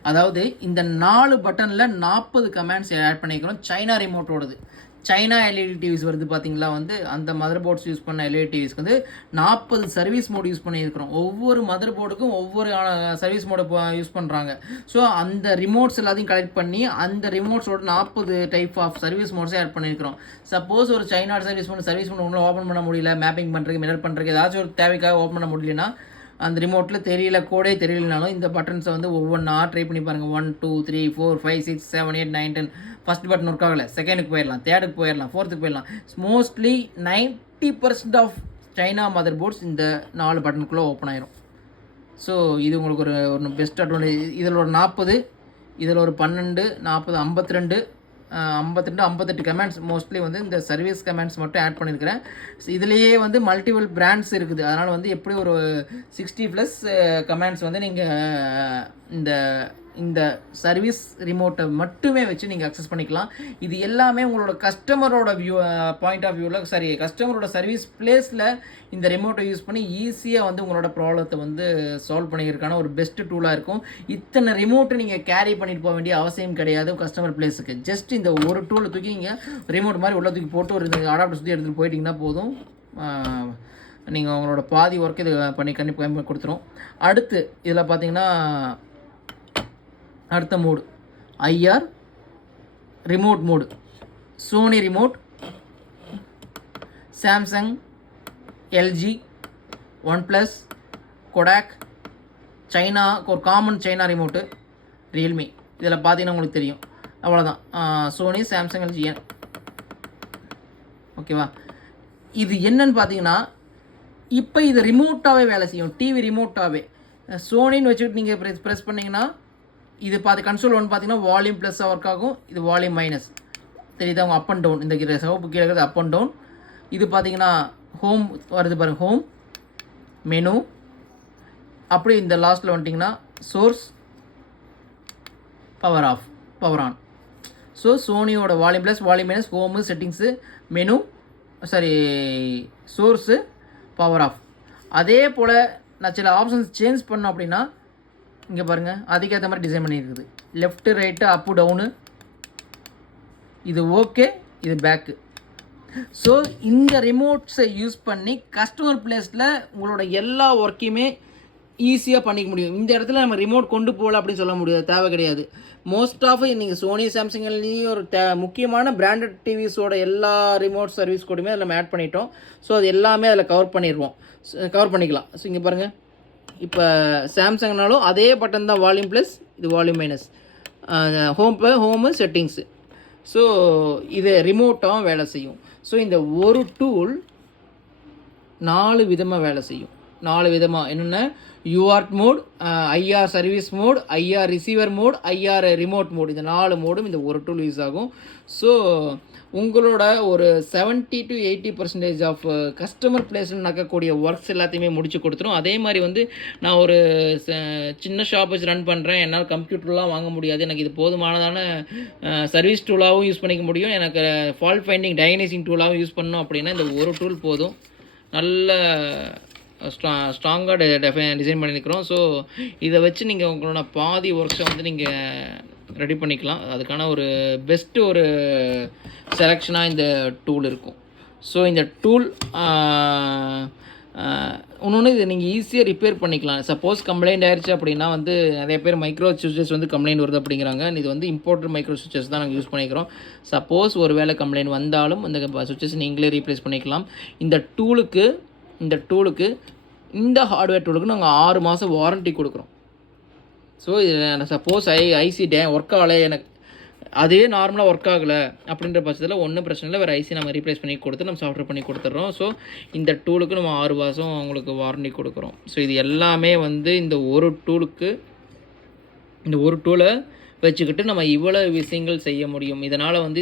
அதாவது இந்த 4 பட்டனில் 40 கமாண்ட்ஸ் ஆட் பண்ணிக்கிறோம். சைனா ரிமோட்டோடது. சைனா எல்இடி டிவிஸ் வருது பார்த்தீங்களா, வந்து அந்த மதர் போர்ட்ஸ் யூஸ் பண்ண எல்இடி டிவிஸ்க்கு வந்து 40 சர்வீஸ் மோட் யூஸ் பண்ணியிருக்கிறோம். ஒவ்வொரு மதர் போர்டுக்கும் ஒவ்வொரு சர்வீஸ் மோடை யூஸ் பண்ணுறாங்க. ஸோ அந்த ரிமோட்ஸ் எல்லாத்தையும் கலெக்ட் பண்ணி அந்த ரிமோட்ஸோட 40 டைப் ஆஃப் சர்வீஸ் மோட்ஸே ஆட் பண்ணியிருக்கிறோம். சப்போஸ் ஒரு சைனா சர்வீஸ் மோட் ஒன்றும் ஓப்பன் பண்ண முடியல, மேப்பிங் பண்ணுறதுக்கு மிரர் பண்ணுறதுக்கு ஏதாச்சும் ஒரு தேவைக்காக ஓப்பன் பண்ண முடியலன்னா, அந்த ரிமோட்டில் தெரியல, கோடே தெரியலனாலும் இந்த பட்டன்ஸை வந்து ஒவ்வொன்றா ட்ரை பண்ணி பாருங்கள். 1 2 3 4 5 6 7 8 9 10. ஃபஸ்ட் பட்டன் ஒர்க் ஆகலை, செகண்டுக்கு போயிடலாம், தேர்டுக்கு போயிடலாம், ஃபோர்த்துக்கு போயிடலாம். Mostly 90% of China mother boards இந்த 4 பட்டனுக்குள்ளே ஓப்பன் ஆயிரும். ஸோ இது உங்களுக்கு ஒரு பெஸ்ட் அட்வான்டேஜ். இதில் ஒரு 40, இதில் ஒரு 12, 40, 52, 58 கமெண்ட்ஸ் மோஸ்ட்லி வந்து இந்த சர்வீஸ் கமெண்ட்ஸ் மட்டும் ஆட் பண்ணியிருக்கிறேன். இதுலேயே வந்து மல்டிபிள் பிராண்ட்ஸ் இருக்குது. அதனால் வந்து எப்படி ஒரு 60+ கமெண்ட்ஸ் வந்து நீங்கள் இந்த சர்வீஸ் ரிமோட்டை மட்டுமே வச்சு நீங்கள் அக்சஸ் பண்ணிக்கலாம். இது எல்லாமே உங்களோட கஸ்டமரோட பாயிண்ட் ஆஃப் வியூவில் கஸ்டமரோட சர்வீஸ் பிளேஸில் இந்த ரிமோட்டை யூஸ் பண்ணி ஈஸியாக வந்து உங்களோட ப்ராப்ளத்தை வந்து சால்வ் பண்ணிக்கிறதுக்கான ஒரு பெஸ்ட் டூலாக இருக்கும். இத்தனை ரிமோட்டை நீங்கள் கேரி பண்ணிட்டு போக வேண்டிய அவசியம் கிடையாது கஸ்டமர் பிளேஸுக்கு. ஜஸ்ட் இந்த ஒரு டூலை தூக்கி நீங்கள் ரிமோட் மாதிரி உள்ள தூக்கி போட்டு ஒரு அடாப்டர் சுற்றி எடுத்துகிட்டு போயிட்டீங்கன்னா போதும். நீங்கள் உங்களோட பாதி ஒர்க் இது பண்ணி கண்டிப்பாக கொடுத்துரும். அடுத்து இதில் பார்த்தீங்கன்னா அடுத்த mode IR remote mode. Sony remote, Samsung, LG, OnePlus, Kodak, China ஒரு காமன் சைனா ரிமோட்டு, ரியல்மி. இதில் பார்த்தீங்கன்னா உங்களுக்கு தெரியும். அவ்வளோதான். Sony, Samsung, LG. ஓகேவா? இது என்னன்னு பார்த்தீங்கன்னா இப்போ இது ரிமோட்டாகவே வேலை செய்யும். டிவி ரிமோட்டாகவே சோனின்னு வச்சுக்கிட்டு நீங்கள் ப்ரெஸ் பண்ணிங்கன்னா இது கன்சோல் ஒன்று பார்த்தீங்கன்னா வால்யூம் ப்ளஸ்ஸாக ஒர்க் ஆகும். இது வால்யூம் மைனஸ் தெரியுதா? அவங்க அப் அண்ட் டவுன், இந்த சிவப்பு கீழே இருக்கிறது அப் அண்ட் டவுன். இது பார்த்தீங்கன்னா ஹோம் வருது பாருங்கள், ஹோம் மெனு. அப்படி இந்த லாஸ்ட்டில் வந்துட்டிங்கன்னா source, power off, power on. So சோனியோட volume plus, volume minus, home, settings, menu, source, power off. அதே போல் நான் சில ஆப்ஷன்ஸ் சேஞ்ச் பண்ணோம் அப்படின்னா இங்கே பாருங்கள், அதுக்கேற்ற மாதிரி டிசைன் பண்ணியிருக்குது. லெஃப்ட்டு, ரைட்டு, அப்பு, டவுனு. இது ஓகே, இது பேக்கு. ஸோ இந்த ரிமோட்ஸை யூஸ் பண்ணி கஸ்டமர் பிளேஸில் உங்களோட எல்லா ஒர்க்கையுமே ஈஸியாக பண்ணிக்க முடியும். இந்த இடத்துல நம்ம ரிமோட் கொண்டு போகல அப்படின்னு சொல்ல முடியாது, தேவை கிடையாது. மோஸ்ட் ஆஃப் நீங்கள் சோனி, சாம்சங்லேயும் ஒரு முக்கியமான பிராண்டட் டிவிஸோட எல்லா ரிமோட் சர்வீஸ் கூடயுமே அதில் நம்ம ஆட் பண்ணிட்டோம். ஸோ அது எல்லாமே அதில் கவர் பண்ணிக்கலாம். ஸோ இங்கே பாருங்கள், இப்போ சாம்சங்னாலும் அதே பட்டன் தான், வால்யூம் ப்ளஸ், இது volume minus, home, settings. So இது ரிமோட்டாகவும் வேலை செய்யும். ஸோ இந்த ஒரு டூல் 4 விதமாக வேலை செய்யும். 4 விதமாக என்னென்ன? UART mode, IR service mode, IR receiver mode, IR remote mode. இந்த 4 மோடும் இந்த ஒரு டூல் யூஸ் ஆகும். ஸோ உங்களோட ஒரு 70 to 80% ஆஃப் கஸ்டமர் பிளேஸில் நடக்கக்கூடிய ஒர்க்ஸ் எல்லாத்தையுமே முடிச்சு கொடுத்துரும். அதே மாதிரி வந்து நான் ஒரு சின்ன ஷாப் வச்சு ரன் பண்ணுறேன், என்னால் கம்ப்யூட்டர்லாம் வாங்க முடியாது, எனக்கு இது போதுமானதான சர்வீஸ் டூலாகவும் யூஸ் பண்ணிக்க முடியும், எனக்கு ஃபால்ட் ஃபைண்டிங் டயக்னைசிங் டூலாகவும் யூஸ் பண்ணணும் அப்படின்னா இந்த ஒரு டூல் போதும். நல்ல ஸ்ட்ராங்காக டிசைன் பண்ணியிருக்கிறோம். ஸோ இதை வச்சு நீங்கள் உங்களோட பாதி ஒர்க்ஸை வந்து நீங்கள் ரெடி பண்ணிக்கலாம். அதுக்கான ஒரு பெஸ்ட்டு ஒரு செலெக்ஷனாக இந்த டூல் இருக்கும். ஸோ இந்த டூல் இன்னொன்று இதை நீங்கள் ஈஸியாக ரிப்பேர் பண்ணிக்கலாம். சப்போஸ் கம்ப்ளைண்ட் ஆயிடுச்சு அப்படின்னா வந்து நிறைய பேர் மைக்ரோ சுவிச்சஸ் வந்து கம்ப்ளைண்ட் வருது அப்படிங்கிறாங்க. இது வந்து இம்போர்ட்டட் மைக்ரோ சுவிச்சஸ் தான் நாங்கள் யூஸ் பண்ணிக்கிறோம். சப்போஸ் ஒரு வேளை கம்ப்ளைண்ட் வந்தாலும் இந்த சுவிச்சஸ் நீங்களே ரீப்ளேஸ் பண்ணிக்கலாம். இந்த டூலுக்கு இந்த ஹார்ட்வேர் டூலுக்கு நாங்கள் 6 மாதம் வாரண்ட்டி கொடுக்குறோம். ஸோ இது சப்போஸ் ஐசி ஒர்க் ஆகலை, எனக்கு அதே நார்மலாக ஒர்க் ஆகலை அப்படின்ற பட்சத்தில் ஒன்றும் பிரச்சனை இல்லை, வேறு ஐசி நம்ம ரீப்ளேஸ் பண்ணி கொடுத்து நம்ம சாஃப்ட்வேர் பண்ணி கொடுத்துட்றோம். ஸோ இந்த டூலுக்கு நம்ம 6 மாதம் உங்களுக்கு வாரண்டி கொடுக்குறோம். ஸோ இது எல்லாமே வந்து இந்த ஒரு டூலை வச்சுக்கிட்டு நம்ம இவ்வளோ விஷயங்கள் செய்ய முடியும். இதனால் வந்து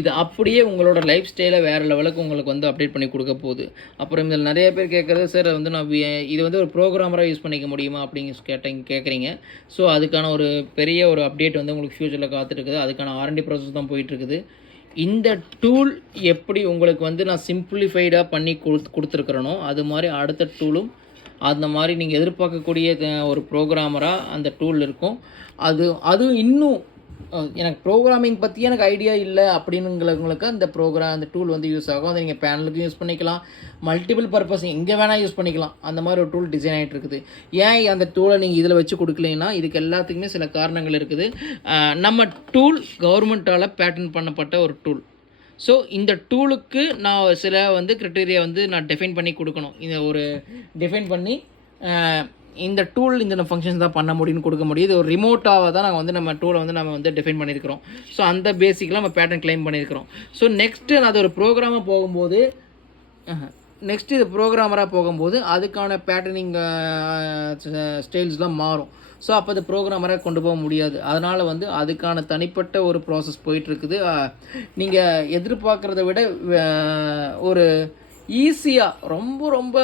இது அப்படியே உங்களோட லைஃப் ஸ்டைலை வேறு லெவலுக்கு உங்களுக்கு வந்து அப்டேட் பண்ணி கொடுக்க போகுது. அப்புறம் இதில் நிறைய பேர் கேட்குறது, சார் வந்து நான் இது வந்து ஒரு ப்ரோக்ராமராக யூஸ் பண்ணிக்க முடியுமா அப்படிங்க கேட்குறீங்க. ஸோ அதுக்கான ஒரு பெரிய ஒரு அப்டேட் வந்து உங்களுக்கு ஃப்யூச்சரில் காத்துட்ருக்குது. அதுக்கான R&D ப்ராசஸ் தான் போயிட்டுருக்குது. இந்த டூல் எப்படி உங்களுக்கு வந்து நான் சிம்பிளிஃபைடாக பண்ணி கொடுத்துருக்குறனோ அது மாதிரி அடுத்த டூலும் அந்த மாதிரி நீங்கள் எதிர்பார்க்கக்கூடிய ஒரு ப்ரோக்ராமராக அந்த டூல் இருக்கும். அது இன்னும் எனக்கு ப்ரோக்ராமிங் பற்றி எனக்கு ஐடியா இல்லை அப்படின்னுங்களுக்கு அந்த டூல் வந்து யூஸ் ஆகும். அதை நீங்கள் பேனலுக்கும் யூஸ் பண்ணிக்கலாம், மல்டிபிள் பர்பஸ் எங்கே வேணால் யூஸ் பண்ணிக்கலாம். அந்த மாதிரி ஒரு டூல் டிசைன் ஆகிட்டு இருக்குது. ஏன் அந்த டூலை நீங்கள் இதில் வச்சு கொடுக்கலைன்னா இதுக்கு எல்லாத்துக்குமே சில காரணங்கள் இருக்குது. நம்ம டூல் கவர்மெண்ட்டால் பேட்டன் பண்ணப்பட்ட ஒரு டூல். ஸோ இந்த டூலுக்கு நான் சில வந்து க்ரைட்டீரியா வந்து நான் டிஃபைன் பண்ணி கொடுக்கணும். இதை ஒரு டிஃபைன் பண்ணி இந்த டூல் இந்த ஃபங்க்ஷன்ஸ் தான் பண்ண முடியும்னு கொடுக்க முடியும். இது ஒரு ரிமோட்டாக தான் நாங்கள் வந்து நம்ம டூலை வந்து நம்ம வந்து டிஃபைன் பண்ணியிருக்கிறோம். ஸோ அந்த பேசிக்கில் நம்ம பேட்டர்ன் கிளைம் பண்ணியிருக்கிறோம். ஸோ நெக்ஸ்ட்டு அது ஒரு ப்ரோக்ராமாக போகும்போது நெக்ஸ்ட்டு இது ப்ரோக்ராமராக போகும்போது அதுக்கான பேட்டர்னிங் ஸ்டைல்ஸ்லாம் மாறும். ஸோ அப்போ அது ப்ரோக்ராமராக கொண்டு போக முடியாது. அதனால் வந்து அதுக்கான தனிப்பட்ட ஒரு ப்ராசஸ் போயிட்டுருக்குது. நீங்கள் எதிர்பார்க்குறத விட ஒரு ஈஸியாக ரொம்ப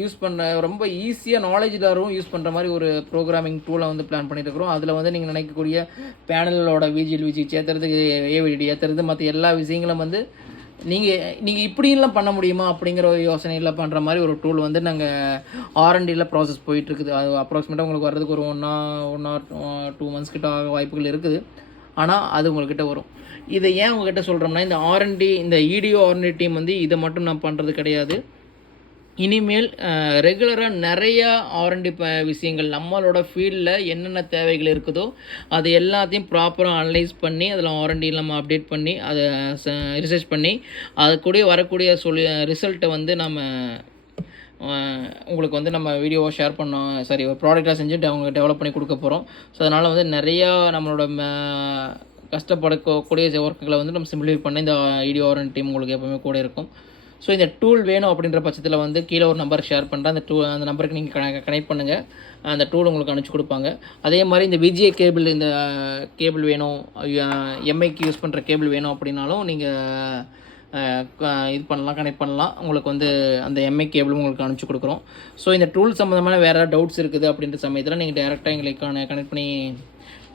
யூஸ் பண்ண ரொம்ப ஈஸியாக நாலேஜ்டாரும் யூஸ் பண்ணுற மாதிரி ஒரு ப்ரோக்ராமிங் டூலை வந்து பிளான் பண்ணியிருக்கிறோம். அதில் வந்து நீங்கள் நினைக்கக்கூடிய பேனலோட விஜி சேர்த்துறது, ஏவிடி ஏற்றுறது, மற்ற எல்லா விஷயங்களும் வந்து நீங்கள் இப்படிலாம் பண்ண முடியுமா அப்படிங்கிற ஒரு யோசனையில் பண்ணுற மாதிரி ஒரு டூல் வந்து நாங்கள் R&Dயில் ப்ராசஸ் போயிட்டுருக்குது. அது அப்ராக்சிமேட்டாக உங்களுக்கு வர்றதுக்கு ஒரு 1 or 2 months கிட்ட ஆக வாய்ப்புகள் இருக்குது. ஆனால் அது உங்கள்கிட்ட வரும். இதை ஏன் உங்கள்கிட்ட சொல்கிறோம்னா, இந்த R&D இந்த EDO R&D டீம் வந்து இதை மட்டும் நான் பண்ணுறது கிடையாது. இனிமேல் ரெகுலராக நிறையா R&D விஷயங்கள் நம்மளோட ஃபீல்டில் என்னென்ன தேவைகள் இருக்குதோ அது எல்லாத்தையும் ப்ராப்பராக அனலைஸ் பண்ணி அதில் R&D நம்ம அப்டேட் பண்ணி அதை ரிசர்ச் பண்ணி அது கூட வரக்கூடிய ரிசல்ட்டை வந்து நம்ம உங்களுக்கு வந்து நம்ம வீடியோவை ஷேர் பண்ணோம், ஒரு ப்ராடக்டாக செஞ்சு அவங்க டெவலப் பண்ணி கொடுக்க போகிறோம். ஸோ அதனால் வந்து நிறையா நம்மளோட கஷ்டப்படக்கூடிய ஒர்க்குகளை வந்து நம்ம சிம்பிளிஃபை பண்ணி இந்த EDO R&D டீம் உங்களுக்கு எப்போவுமே கூட இருக்கும். ஸோ இந்த டூல் வேணும் அப்படின்ற பட்சத்தில் வந்து கீழே ஒரு நம்பருக்கு ஷேர் பண்ணுறேன். அந்த நம்பருக்கு நீங்கள் கனெக்ட் பண்ணுங்கள். அந்த டூல் உங்களுக்கு அனுப்பிச்சி கொடுப்பாங்க. அதே மாதிரி இந்த VGA கேபிள் இந்த கேபிள் வேணும், எம்ஐக்கு யூஸ் பண்ணுற கேபிள் வேணும் அப்படின்னாலும் நீங்கள் இது பண்ணலாம், கனெக்ட் பண்ணலாம். உங்களுக்கு வந்து அந்த எம்ஐ கேபிளும் உங்களுக்கு அனுப்பிச்சி கொடுக்குறோம். ஸோ இந்த டூல் சம்மந்தமான வேறு ஏதாவது டவுட்ஸ் இருக்குது அப்படின்ற சமயத்தில் நீங்கள் டேரெக்டாக எங்களுக்கு கனெக்ட் பண்ணி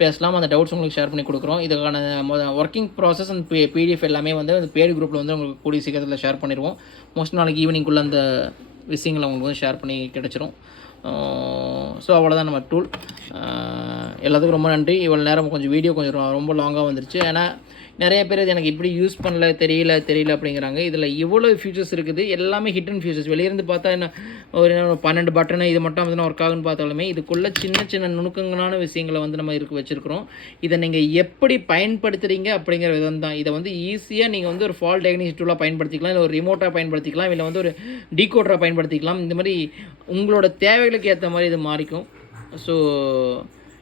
பேசலாம். அந்த டவுட்ஸ் உங்களுக்கு ஷேர் பண்ணி கொடுக்குறோம். இதுக்கான ஒர்க்கிங் ப்ராசஸ் அண்ட் PDF எல்லாமே வந்து அந்த பேடு குரூப்பில் வந்து உங்களுக்கு கூடிய சீக்கிரத்தில் ஷேர் பண்ணிடுவோம். மோஸ்ட் நாளைக்கு ஈவினிங்குள்ளே அந்த விஷயங்களை உங்களுக்கு வந்து ஷேர் பண்ணி கிடச்சிரும். ஸோ அவ்வளோதான் நம்ம டூல். எல்லாத்துக்கும் ரொம்ப நன்றி. இவ்வளோ நேரம் கொஞ்சம் வீடியோ கொஞ்சம் ரொம்ப லாங்காக வந்துருச்சு. ஏன்னா நிறைய பேர் இது எனக்கு இப்படி யூஸ் பண்ணல தெரியல அப்படிங்கிறாங்க. இதில் இவ்வளோ ஃபியூச்சர்ஸ் இருக்குது. எல்லாமே ஹிடன் ஃபியூச்சர்ஸ். வெளியிருந்து பார்த்தா என்ன ஒரு 12 பட்டனை இது மட்டும் வந்து ஒர்க் ஆகுன்னு பார்த்தாலுமே இதுக்குள்ளே சின்ன நுணுக்கங்களான விஷயங்களை வந்து நம்ம வச்சுருக்கிறோம். இதை நீங்கள் எப்படி பயன்படுத்துகிறீங்க அப்படிங்கிற விதம் தான். இதை வந்து ஈஸியாக நீங்கள் வந்து ஒரு ஃபால்ட் டயக்னிஸ்ட் டூலாக பயன்படுத்திக்கலாம், இல்லை ஒரு ரிமோட்டாக பயன்படுத்திக்கலாம், இல்லை வந்து ஒரு டீகோடராக பயன்படுத்திக்கலாம். இந்த மாதிரி உங்களோட தேவைகளுக்கு ஏற்ற மாதிரி இது மாறிக்கும். ஸோ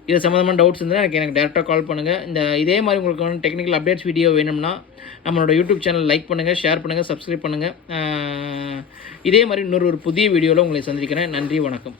இது சம்மந்தமான டவுட்ஸ் இருந்தால் எனக்கு டேரெக்டாக கால் பண்ணுங்கள். இதே மாதிரி உங்களுக்கு வந்து டெக்னிக்கல் அப்டேட்ஸ் வீடியோ வேணும்னா நம்மளோட யூடியூப் சேனல் லைக் பண்ணுங்கள், ஷேர் பண்ணுங்கள், சப்ஸ்கிரைப் பண்ணுங்கள். இதே மாதிரி இன்னொரு புதிய வீடியோவில் உங்களை சந்திக்கிறேன். நன்றி, வணக்கம்.